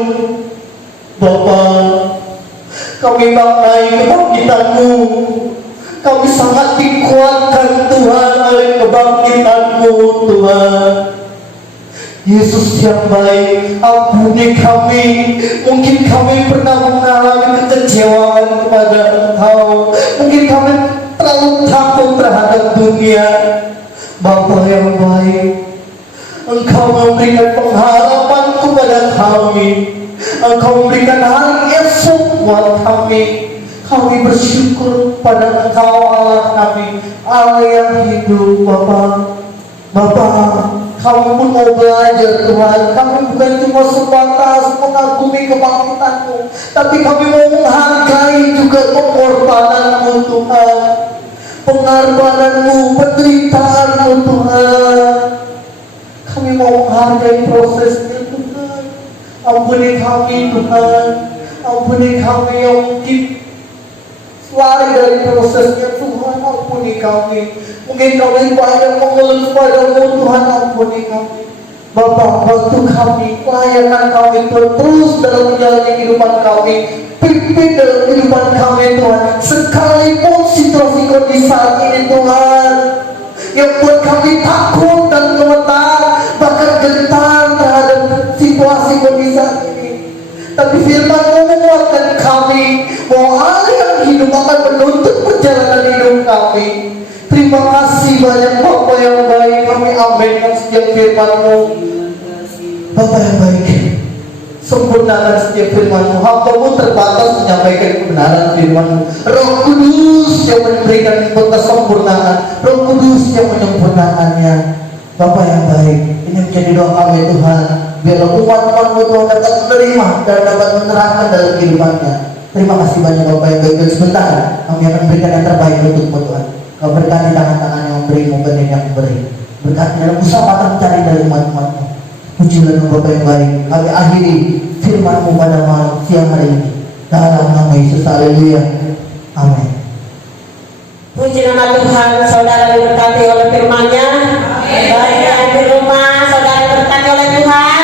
Bapa, kami maknai kebangkitan-Mu. Kami sangat dikuatkan Tuhan oleh kebangkitan-Mu Tuhan. Yesus yang baik, ampuni kami. Mungkin kami pernah mengalami kekecewaan kepada Engkau. Mungkin kami terlalu takut terhadap dunia. Bapa yang baik, Engkau memberikan pengharapan kepada kami. Engkau memberikan hari esok buat kami. Kami bersyukur pada Engkau Allah kami, Allah yang hidup. Bapa, kami pun mau belajar Tuhan. Kami bukan cuma sebatas mengagumi kebangkitan-Mu, tapi kami mau menghargai juga pengorbanan-Mu Tuhan. Pengorbanan-Mu, penderitaan-Mu Tuhan. Kami mau menghargai prosesnya Tuhan. Ampuni kami Tuhan. Ampuni kami yang mungkin lari dari prosesnya Tuhan. Ampuni kami. Mungkin kami banyak mengeluh padamu Tuhan. Ampuni kami. Bapa, bantu kami, layakan kami Tuhan, terus dalam menjalani kehidupan kami. Pimpin dalam kehidupan kami Tuhan. Sekalipun situasi kondisi saat ini Tuhan yang buat kami takut dan gemetar, bahkan gentar terhadap situasi kondisi saat ini, tapi firman-Mu menguatkan kami bahwa Allah yang hidup akan menuntut perjalanan hidup kami. Terima kasih banyak Bapa yang baik. Kami aminkan setiap firman-Mu. Bapa yang baik, sempurnakan setiap firman-Mu. Hamba-Mu terbatas menyampaikan kebenaran firman-Mu. Roh Kudus yang memberikan kesempurnaan, Roh Kudus yang menyempurnakannya. Bapa yang baik, ini menjadi doa kami Tuhan. Biarlah umat-umat-Mu Tuhan dapat menerima dan dapat menerapkan dalam kehidupannya. Terima kasih banyak Bapa yang baik. Dan sebentar kami akan berikan yang terbaik untuk-Mu Tuhan. Kau berkati tangan-tangan yang memberi-Mu dan yang memberi. Berkati dalam usaha patah mencari dari umat-umat-Mu. Pujilah Bapa yang baik. Kami akhiri firman-Mu pada malam siang hari ini. Dalam nama Yesus, haleluya. Amin. Puji nama Tuhan, saudara diberkati oleh firman-Nya. Baik yang di rumah, saudara diberkati oleh Tuhan.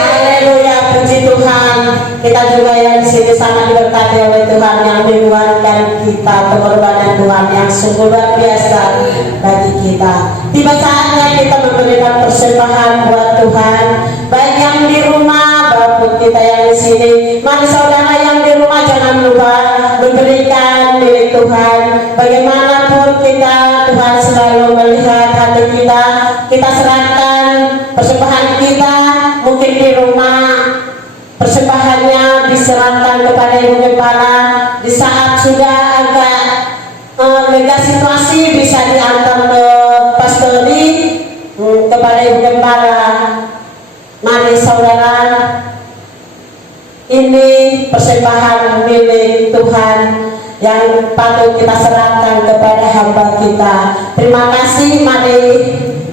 Haleluya, puji Tuhan. Kita juga yang di sini sangat diberkati oleh Tuhan yang meluangkan kita pengorbanan Tuhan yang sungguh luar biasa bagi kita. Tiba saatnya kita memberikan persembahan buat Tuhan. Baik yang di rumah maupun kita yang di sini. Mari saudara yang di rumah jangan lupa memberikan milik Tuhan. Bagaimanapun kita, Tuhan selalu melihat hati kita. Kita serahkan persembahan kita. Mungkin di rumah persembahannya diserahkan kepada Ibu Gembala. Di saat sudah agak lega situasi bisa diantar ke pastori kepada Ibu Gembala. Mari saudara, ini persembahan milik Tuhan yang patut kita serahkan kepada hamba kita. Terima kasih. Mari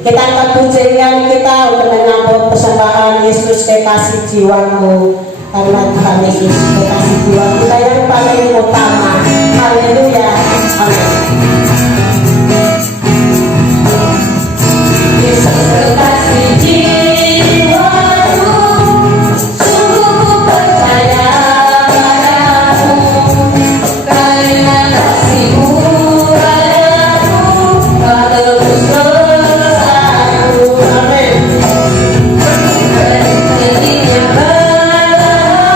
kita angkat pujian kita untuk menyambut persembahan Yesus kekasih jiwaku. Karena Tuhan Yesus kekasih jiwa kita yang paling utama. Haleluya. Amin. Yesus kekasih jiwaku, sungguh ku percaya padamu, karena kasih-Mu padaku, Kau tebus dosaku. Amin. Pedihnya berlari,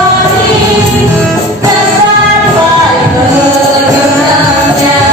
dan sampai ke genangnya,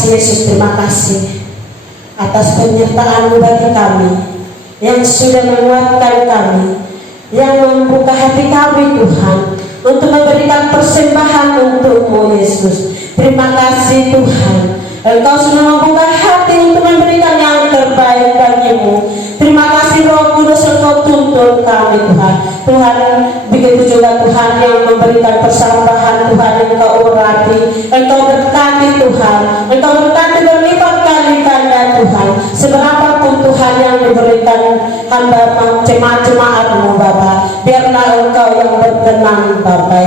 kasih Yesus, terima kasih atas penyertaan-Mu bagi kami, yang sudah menguatkan kami, yang membuka hati kami Tuhan, untuk memberikan persembahan untuk-Mu Yesus. Terima kasih Tuhan, Engkau sudah membuka hati untuk memberikan yang terbaik bagi-Mu. Terima kasih Roh Kudus, Engkau tuntun kami Tuhan. Tuhan, begitu juga Tuhan yang memberikan persembahan Tuhan, Engkau urapi, Engkau berkati Tuhan, Engkau berkati berlipat kali ganda Tuhan. Seberapapun Tuhan yang diberikan hamba jemaat-jemaat-Mu Bapa, biarlah Engkau yang berkenan Bapa.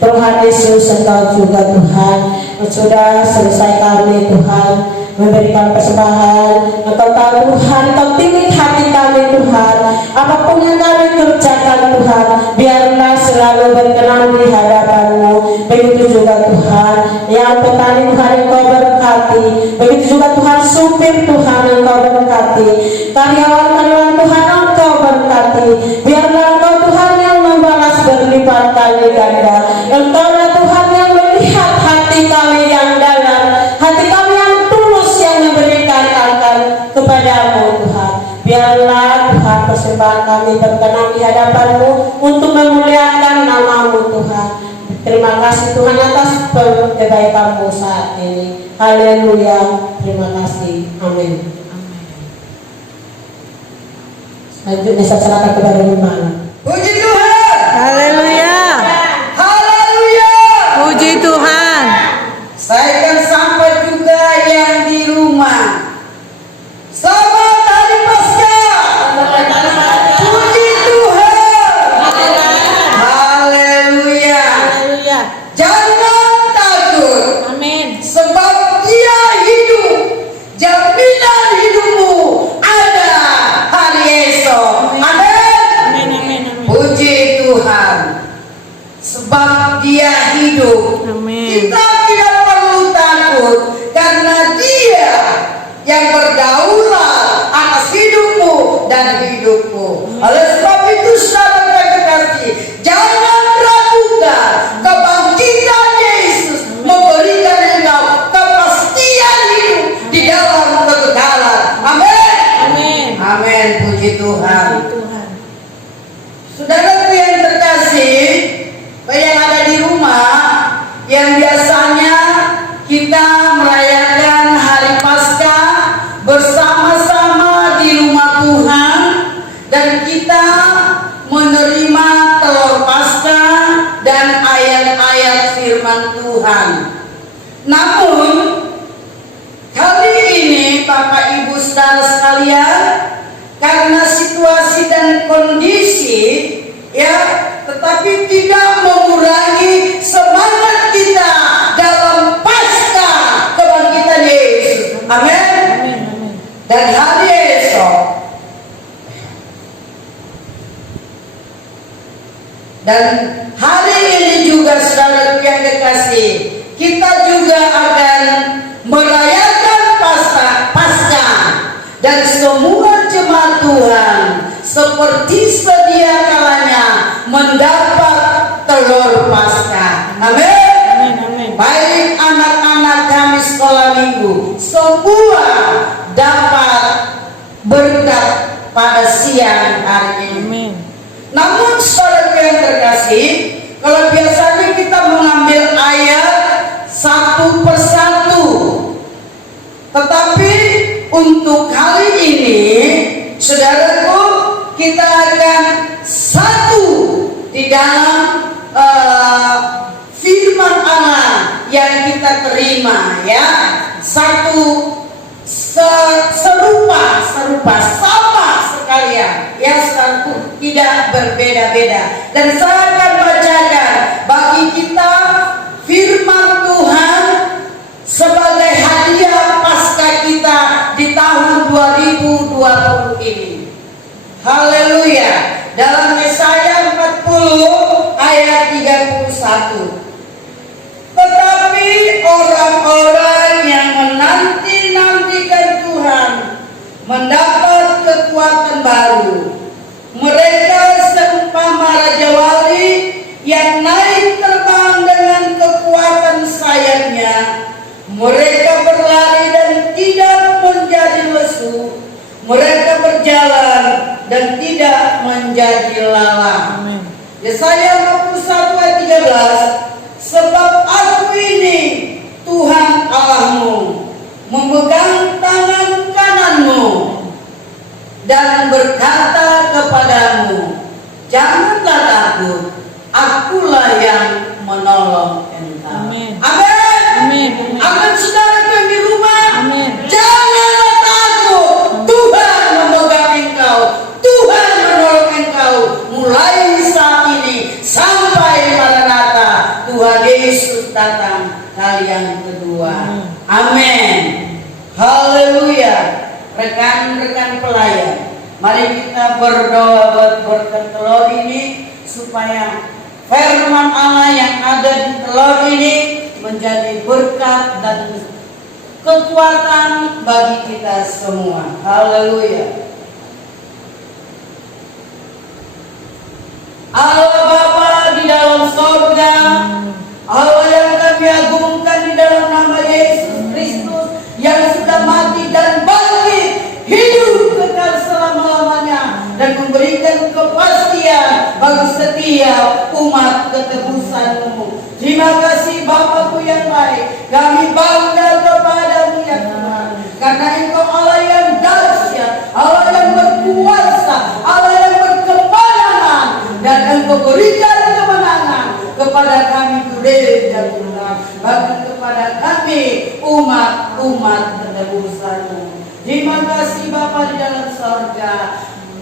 Tuhan Yesus, Engkau juga Tuhan sudah selesai kami Tuhan memberikan persembahan. Engkau tahu Tuhan, Engkau tinggi hati kami Tuhan, apapun yang kami kerjakan Tuhan, biarlah selalu berkenan di hadapan-Mu. Begitu juga Tuhan yang petani Tuhan, Engkau berkati. Begitu juga Tuhan supir Tuhan, Engkau berkati. Karyawan-karyawan Tuhan, Engkau berkati. Biarlah Engkau Tuhan yang membalas berlipat kali ganda. Engkau Tuhan yang melihat hati kami yang dalam, hati kami yang tulus, yang memberikan akan kepada-Mu Tuhan. Biarlah Tuhan persembahan kami berkenan di hadapan-Mu untuk memuliakan nama-Mu Tuhan. Terima kasih Tuhan atas kebaikan-Mu saat ini. Haleluya. Terima kasih. Amin. Selanjutnya saya serahkan kepada Imam. Puji Tuhan. Haleluya. Haleluya. Puji Tuhan. Saya akan sampai juga yang di rumah. Selamat hari Paskah. Puji Tuhan. Haleluya. Haleluya. Jangan takut, Amin. sebab Dia hidup. Jaminan hidupmu ada hari esok. Amin. Amin, amin, amin. Puji Tuhan. Sebab Dia hidup. Amin. Kita tidak perlu takut, karena Dia yang berdaulat atas hidupmu dan hidupku. Oleh sebab itu saudara kekasih, jangan ragukan kebangkitan Yesus memberikan engkau kepastian hidup di dalam kekekalan. Amin. Amin. Amin. Puji Tuhan. Tuhan. Saudaraku yang terkasih, yang ada di rumah, yang biasanya kita merayakan hari Paskah bersama-sama di rumah Tuhan, dan kita menerima telur Paskah dan ayat-ayat firman Tuhan. Namun kali ini Bapak Ibu saudara sekalian, karena situasi dan kondisi ya, tetapi tidak mengurangi semangat kita dalam pasca kebangkitan Yesus. Amin. Dan hari esok, dan hari ini juga saudara yang kekasih, kita juga akan merayakan pasca, dan semua jemaat Tuhan seperti sedia kalanya mendapat telur Paskah. Amin. Amin, amin. Baik anak-anak kami sekolah minggu, semua dapat berkat pada siang hari ini. Amin. Namun saudara yang terkasih, kalau biasanya kita mengambil ayat satu persatu, tetapi untuk kali ini, saudaraku, kita akan satu di dalam firman Allah yang kita terima, ya, satu serupa sama sekalian, ya, satu tidak berbeda-beda. Dan saya akan bacakan bagi kita firman Tuhan sebagai hadiah pasca kita di tahun 2020 ini. Haleluya. Dalam Yesaya 40 ayat 31. Tetapi orang-orang yang menanti-nantikan Tuhan mendapat kekuatan baru. Mereka seumpama raja wali yang naik terbang dengan kekuatan sayapnya. Mereka berlari tidak menjadi lalang. Amin. Yesaya 61 ayat 13, sebab aku ini Tuhan Allahmu, memegang tangan kananmu dan berkata kepadamu, janganlah takut, akulah yang menolong engkau. Amin. Amin. Amin. Amin, saudara yang di rumah. Amin. Janganlah takut, Tuhan memegang engkau, Tuhan menolong engkau mulai saat ini sampai Maranatha, Tuhan Yesus datang kali yang kedua. Amin. Haleluya. Rekan-rekan pelayan, mari kita berdoa buat berkat telur ini supaya firman Allah yang ada di telur ini menjadi berkat dan kekuatan bagi kita semua. Haleluya. Allah Bapa di dalam sorga, Allah yang kami agungkan di dalam nama Yesus Kristus yang sudah mati dan bangkit hidup kekal selama-lamanya dan memberikan kepastian bagi setiap umat ketebusanmu. Terima kasih Bapa-Ku yang baik, kami bangga kepadamu ya Tuhan, karena Engkau Allah yang dahsyat, Allah yang berkuasa, Allah yang berkemenangan, dan Engkau berikan kemenangan kepada kami gereja Tuhan, bahkan kepada kami umat-umat penebusanmu. Terima kasih Bapa di dalam sorga,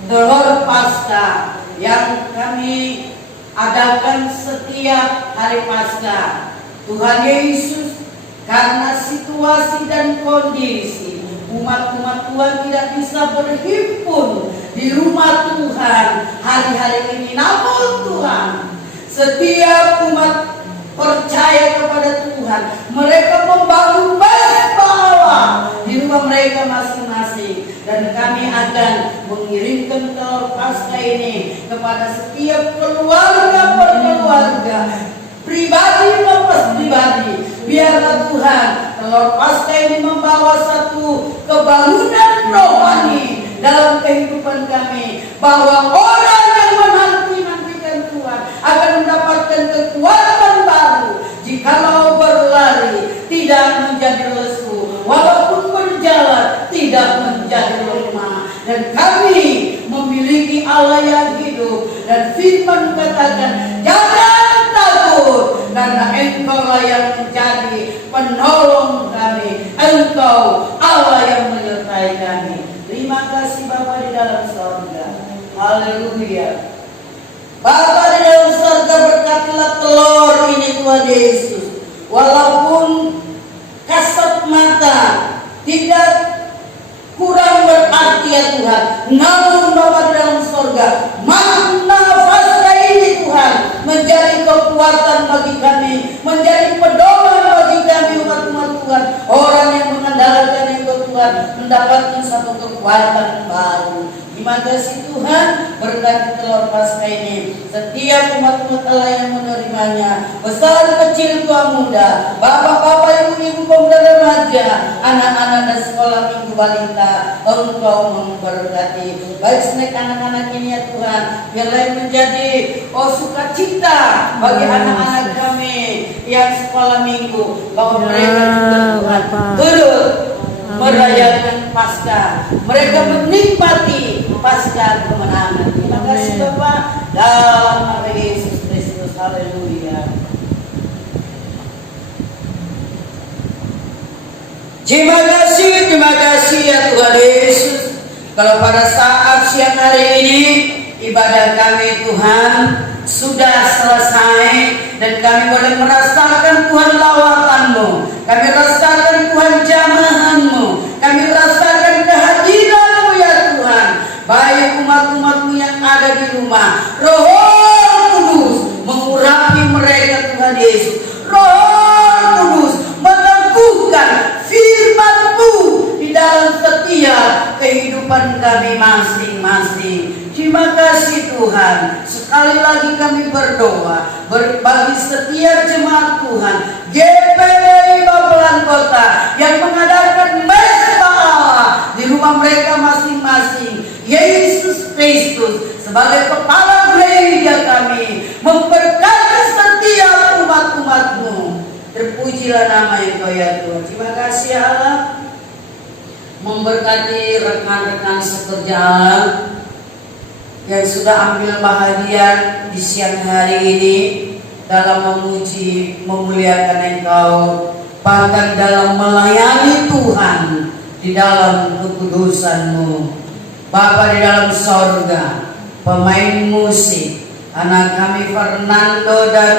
telur Paskah yang kami adakan setiap hari Paskah. Tuhan Yesus, karena situasi dan kondisi umat-umat Tuhan tidak bisa berhimpun di rumah Tuhan hari-hari ini, namun Tuhan, setiap umat percaya kepada Tuhan, mereka membangun bait Allah di rumah mereka masing-masing, dan kami akan mengirimkan telur Paskah ini kepada setiap keluarga per keluarga, pribadi lepas pribadi. Biarlah Tuhan telur Paskah ini membawa satu kebangunan rohani dalam kehidupan kami, bahwa orang yang menanti-nantikan Tuhan akan mendapatkan kekuatan baru. Jikalau berlari tidak menjadi lesu, walaupun berjalan tidak menjadi lemah. Dan kami memiliki Allah yang hidup, dan firman katakan, jangan takut, karena Engkau yang menjadi penolong kami, Engkau Allah yang menyertai kami. Terima kasih Bapa di dalam sorga. Haleluya. Bapa di dalam sorga, berkatilah telur ini Tuhan Yesus, walaupun kasat mata tidak kurang berarti ya Tuhan, namun Bapa di dalam sorga, makna Paskah ini Tuhan menjadi kekuatan bagi kami, menjadi pedoman bagi kami umat-umat Tuhan, orang yang mengandalkan Engkau Tuhan mendapatkan satu kekuatan baru. Terima kasih Tuhan, berkati telur Paskah ini setiap umat-umat Allah yang menerimanya, besar kecil tua muda, bapak-bapak, ibu-ibu, pemuda remaja, anak-anak dan sekolah minggu balita, Engkau memberkati. Baik snack anak-anak ini ya Tuhan, biarlah menjadi sukacita bagi anak-anak kami yang sekolah minggu, bahwa mereka juga Tuhan turut merayakan Paskah, mereka menikmati Paskah kemenangan. Terima kasih Bapak, dalam nama Yesus Kristus. Haleluya. Terima kasih ya Tuhan Yesus. Kalau pada saat siang hari ini ibadah kami Tuhan sudah selesai, dan kami boleh merasakan Tuhan lawatan-Mu, kami rasakan Tuhan jamahan-Mu, kami rasakan kehadiran-Mu ya Tuhan. Baik umat-umat-Mu yang ada di rumah, Roh Kudus mengurapi mereka Tuhan Yesus. Roh Kudus meneguhkan firman-Mu di dalam setiap kehidupan kami masing-masing. Terima kasih Tuhan. Sekali lagi kami berdoa bagi setiap jemaat Tuhan GPDI Babelan Kota yang mengadakan mesa Allah di rumah mereka masing-masing. Yesus Kristus sebagai kepala gereja kami, memberkati setiap umat-umat-Mu. Terpujilah nama Engkau ya Tuhan. Terima kasih ya Allah, memberkati rekan-rekan sekerja Allah yang sudah ambil bahagian di siang hari ini dalam memuji, memuliakan Engkau, bahkan dalam melayani Tuhan di dalam kekudusan-Mu. Bapa di dalam sorga, pemain musik, anak kami Fernando dan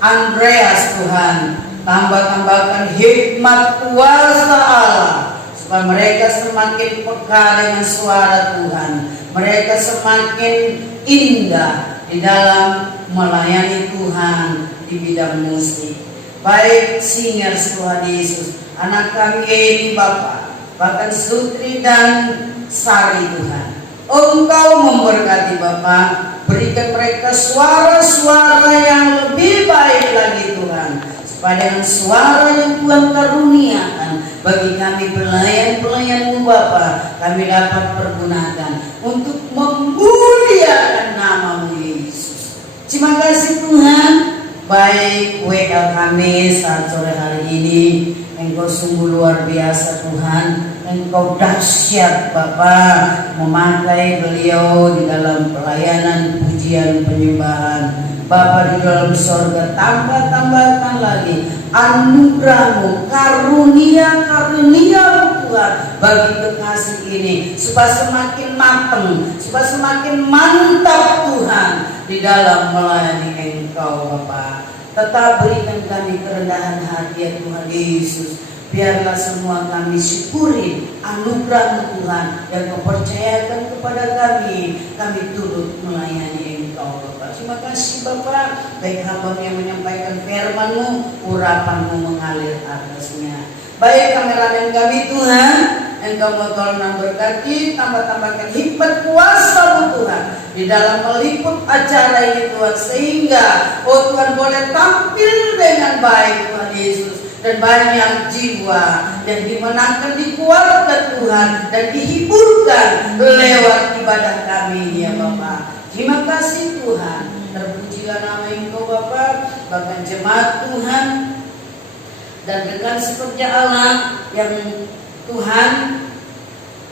Andreas Tuhan, tambahkan hikmat kuasa Allah, supaya mereka semakin peka dengan suara Tuhan, mereka semakin indah di dalam melayani Tuhan di bidang musik. Baik singers Tuhan Yesus, anak kami ini Bapak, bahkan Sutri dan Sari Tuhan, Engkau memberkati Bapak, berikan mereka suara-suara yang lebih baik lagi Tuhan, supaya dengan suara yang Tuhan karuniakan bagi kami pelayan-pelayan-Mu Bapa, kami dapat pergunakan untuk memuliakan nama-Mu Yesus. Terima kasih Tuhan. Baik WL kami saat sore hari ini, Engkau sungguh luar biasa Tuhan, Engkau dahsyat Bapa, memakai beliau di dalam pelayanan pujian penyembahan. Bapa di dalam sorga, tambahkan lagi anugerah-Mu, karunia-karunia-Mu Tuhan bagi kekasih ini, supaya semakin matang, supaya semakin mantap Tuhan di dalam melayani Engkau Bapa. Tetap berikan kami kerendahan hati ya Tuhan Yesus. Biarlah semua kami syukuri anugerah Tuhan yang Kau percayakan kepada kami. Kami turut melayani Engkau Bapak. Terima kasih Bapak. Baik hamba yang menyampaikan firman-Mu, urapan-Mu mengalir atasnya. Baik kameramen kami Tuhan, Engkau tolong berkati, tambahkan hikmat kuasa-Mu Tuhan di dalam meliput acara ini Tuhan, sehingga Tuhan boleh tampil dengan baik Tuhan Yesus, dan banyak jiwa yang dimenangkan, dikuatkan Tuhan, dan dihiburkan lewat ibadah kami ya Bapak. Terima kasih Tuhan, terpujilah nama Engkau Bapak, bahkan jemaat Tuhan dan rekan sekerja Allah yang Tuhan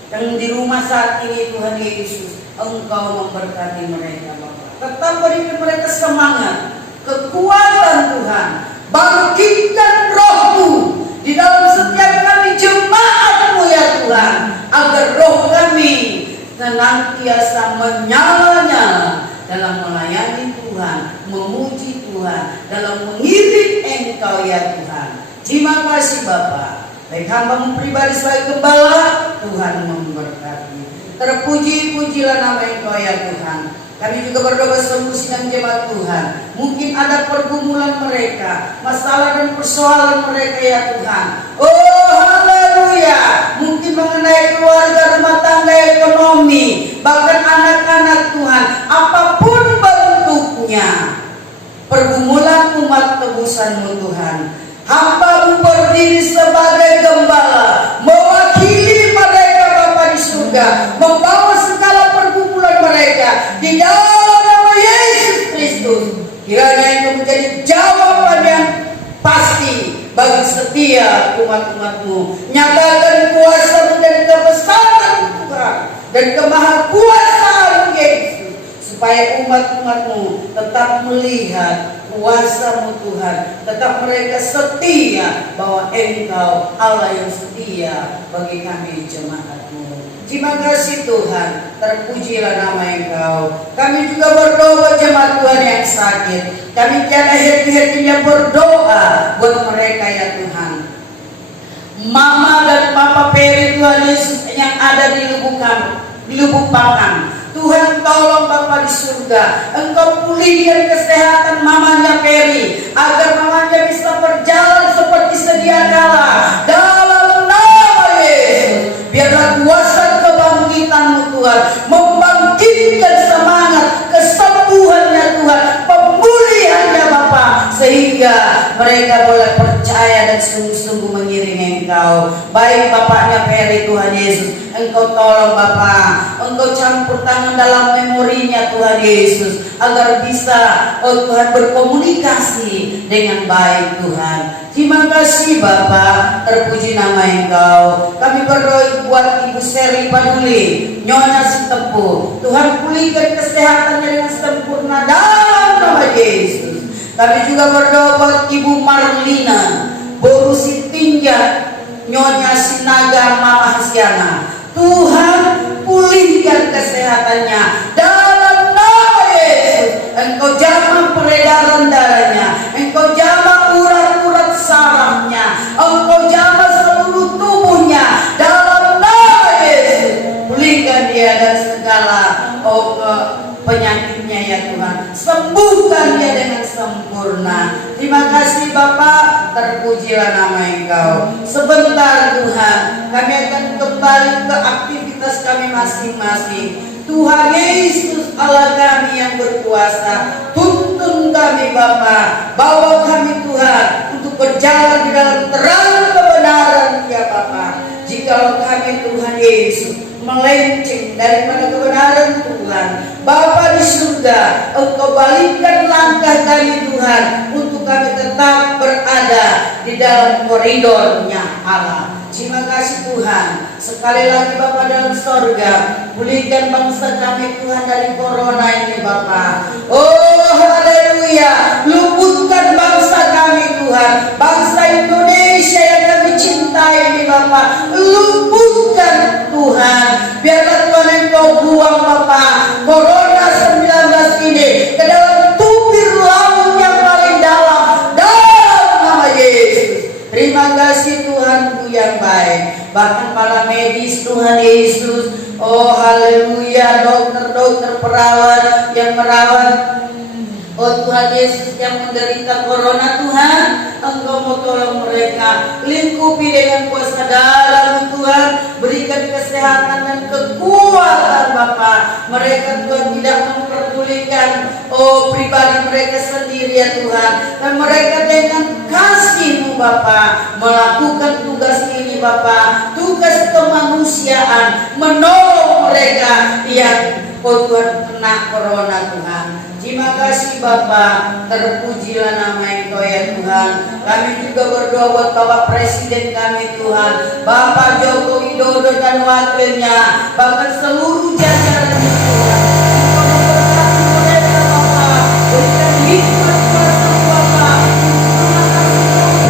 yang di rumah saat ini Tuhan Yesus, Engkau memberkati mereka Bapak. Tetap berikan mereka semangat, kekuatan Tuhan, bangkitkan roh-Mu di dalam setiap kami jemaat-Mu ya Tuhan, agar roh kami senantiasa menyala-nyala dalam melayani Tuhan, memuji Tuhan, dalam mengiring Engkau ya Tuhan. Terima kasih Bapak. Baik hamba-Mu pribadi sebagai gembala, Tuhan memberkati. Terpuji-pujilah nama Engkau ya Tuhan. Kami juga berdoa seluruh sidang jemaat Tuhan. Mungkin ada pergumulan mereka, masalah dan persoalan mereka ya Tuhan. Oh haleluya. Mungkin mengenai keluarga, rumah tangga, ekonomi, bahkan anak-anak Tuhan, apapun bentuknya, pergumulan umat tebusan-Mu Tuhan, hamba-Mu berdiri sebagai gembala, mewakili mereka Bapa di surga, membawa segala pergumulan mereka di dalam nama Yesus Kristus. Kiranya itu menjadi jawaban yang pasti bagi setiap umat-umat-Mu. Nyatakan kuasa-Mu dan kebesaran Tuhan dan kemahakuasaan Yesus, supaya umat-umat-Mu tetap melihat kuasa-Mu Tuhan, tetap mereka setia bahwa Engkau Allah yang setia bagi kami jemaat-Mu. Terima kasih Tuhan, terpujilah nama Engkau. Kami juga berdoa jemaat Tuhan yang sakit. Kami tiada henti-hentinya berdoa buat mereka ya Tuhan. Mama dan Papa Peri Tuhan Yesus yang ada di Lubuk Pakam, Tuhan tolong Bapa di surga, Engkau pulihkan kesehatan mamanya Peri, agar mamanya bisa berjalan seperti sedia kala dalam nama Yesus. Biarlah kuasa kebangkitan-Mu Tuhan membangkitkan semangat kesembuhannya Tuhan, pemulihannya Bapa, sehingga mereka boleh percaya dan sungguh-sungguh mengiringi Engkau. Baik Bapaknya Peri Tuhan Yesus, Engkau tolong Bapa, Engkau campur tangan dalam memorinya Tuhan Yesus, agar bisa Tuhan berkomunikasi dengan baik Tuhan. Terima kasih Bapa, terpuji nama Engkau. Kami berdoa buat Ibu Seri Paduli, Nyonya Sitepu, Tuhan pulihkan kesehatannya dengan sempurna dalam nama Yesus. Kami juga berdoa buat Ibu Marlina, Boru Sitinja, Nyonya Sinaga Mama Hasyana. Tuhan pulihkan kesehatannya dalam nama Yesus. Engkau jamah peredaran darahnya, Engkau jamah urat-urat sarafnya, Engkau jamah seluruh tubuhnya dalam nama Yesus. Pulihkan dia dan segala penyakitnya ya Tuhan, sembuhkan dia dengan sempurna. Terima kasih Bapak, terpujilah nama Engkau. Sebentar Tuhan, kami akan kembali ke aktivitas kami masing-masing. Tuhan Yesus Allah kami yang berkuasa, tuntun kami Bapa, bawa kami Tuhan untuk berjalan di dalam terang kebenaran ya Bapa. Jikalau kami Tuhan Yesus melenceng daripada kebenaran Tuhan, Bapa di surga, Engkau balikkan langkah kami Tuhan, untuk kami tetap berada di dalam koridornya Allah. Terima kasih Tuhan. Sekali lagi Bapa dalam sorga, pulihkan bangsa kami Tuhan dari corona ini Bapa. Oh haleluya, luputkan bangsa kami Tuhan, bangsa Indonesia yang kami cintai ini Bapa. Luputkan Tuhan, biarlah Tuhan Engkau buang Bapa corona 19 ini ke dalam tubir laut yang paling dalam nama Yesus. Terima kasih Tuhanku yang baik. Bahkan para medis Tuhan Yesus, oh haleluya, dokter-dokter perawat yang merawat oh Tuhan Yesus yang menderita corona Tuhan, Engkau mau tolong mereka, lingkupi dengan kuasa dalam Tuhan, berikan kesehatan dan kekuatan Bapa. Mereka Tuhan tidak memperdulikan oh pribadi mereka sendiri ya Tuhan, dan mereka dengan kasih-Mu Bapa melakukan tugas ini Bapa, tugas kemanusiaan, menolong mereka yang oh Tuhan kena corona Tuhan. Terima kasih Bapa, terpujilah nama Engkau ya Tuhan. Kami juga berdoa buat Bapak Presiden kami Tuhan, Bapak Joko Widodo dan wakilnya, bahkan seluruh jajaran Tuhan. Engkau memberkati mereka Bapa, berikan hikmat kuasa Bapa,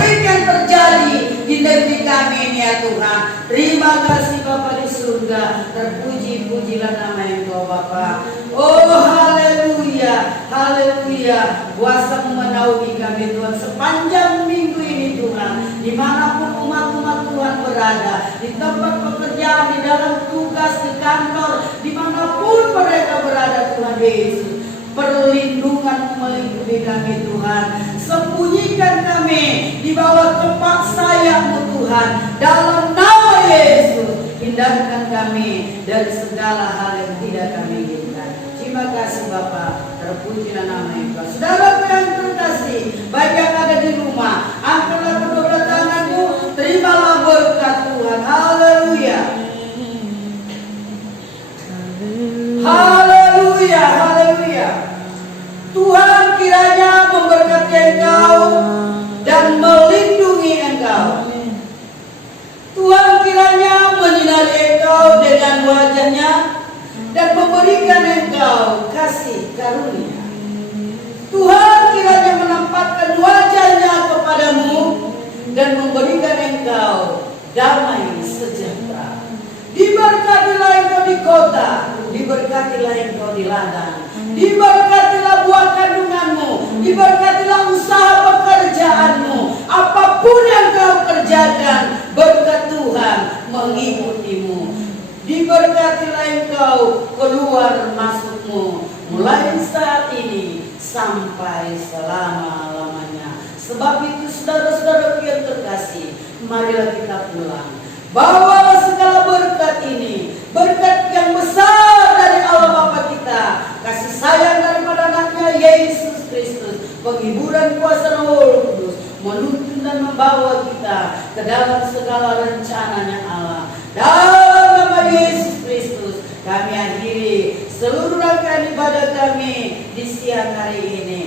berikan terjadi di negeri kami ini ya Tuhan. Terima kasih Bapa di surga, terpuji-pujilah nama Engkau Bapa. Oh haleluya, haleluya, kuasa menaungi kami Tuhan sepanjang minggu ini Tuhan, dimanapun umat-umat Tuhan berada, di tempat pekerjaan, di dalam tugas, di kantor, dimanapun mereka berada Tuhan Yesus. Perlindungan melingkupi kami Tuhan, sembunyikan kami di bawah kepak sayap-Mu Tuhan, dalam nama Yesus. Hindarkan kami dari segala hal yang tidak kami inginkan. Terima kasih Bapa, terpujilah nama Engkau. Saudara yang terkasih, baik yang ada di rumah, angkatlah kedua tanganmu, terimalah berkat Tuhan. Haleluya, haleluya, haleluya. Tuhan kiranya memberkati engkau dan melindungi engkau. Tuhan kiranya menyinari engkau dengan wajah-Nya dan memberikan engkau kasih karunia. Tuhan kiranya menampakkan wajah-Nya kepadamu dan memberikan engkau damai sejahtera. Diberkatilah engkau di kota, diberkatilah engkau di ladang, diberkatilah buah kandunganmu, diberkatilah usaha pekerjaanmu, apapun yang kau kerjakan, berkat Tuhan mengikutimu. Diberkatilah engkau keluar masukmu, mulai saat ini sampai selama-lamanya. Sebab itu saudara-saudara yang terkasih, marilah kita pulang. Bawalah segala berkat ini, berkat yang besar dari Allah Bapa kita, kasih sayang daripada anaknya Yesus Kristus, penghiburan kuasa Roh Kudus, menuntun dan membawa kita ke dalam segala rencananya Allah. Dalam nama Yesus Kristus, kami akhiri seluruh rangkaian ibadah kami di siang hari ini.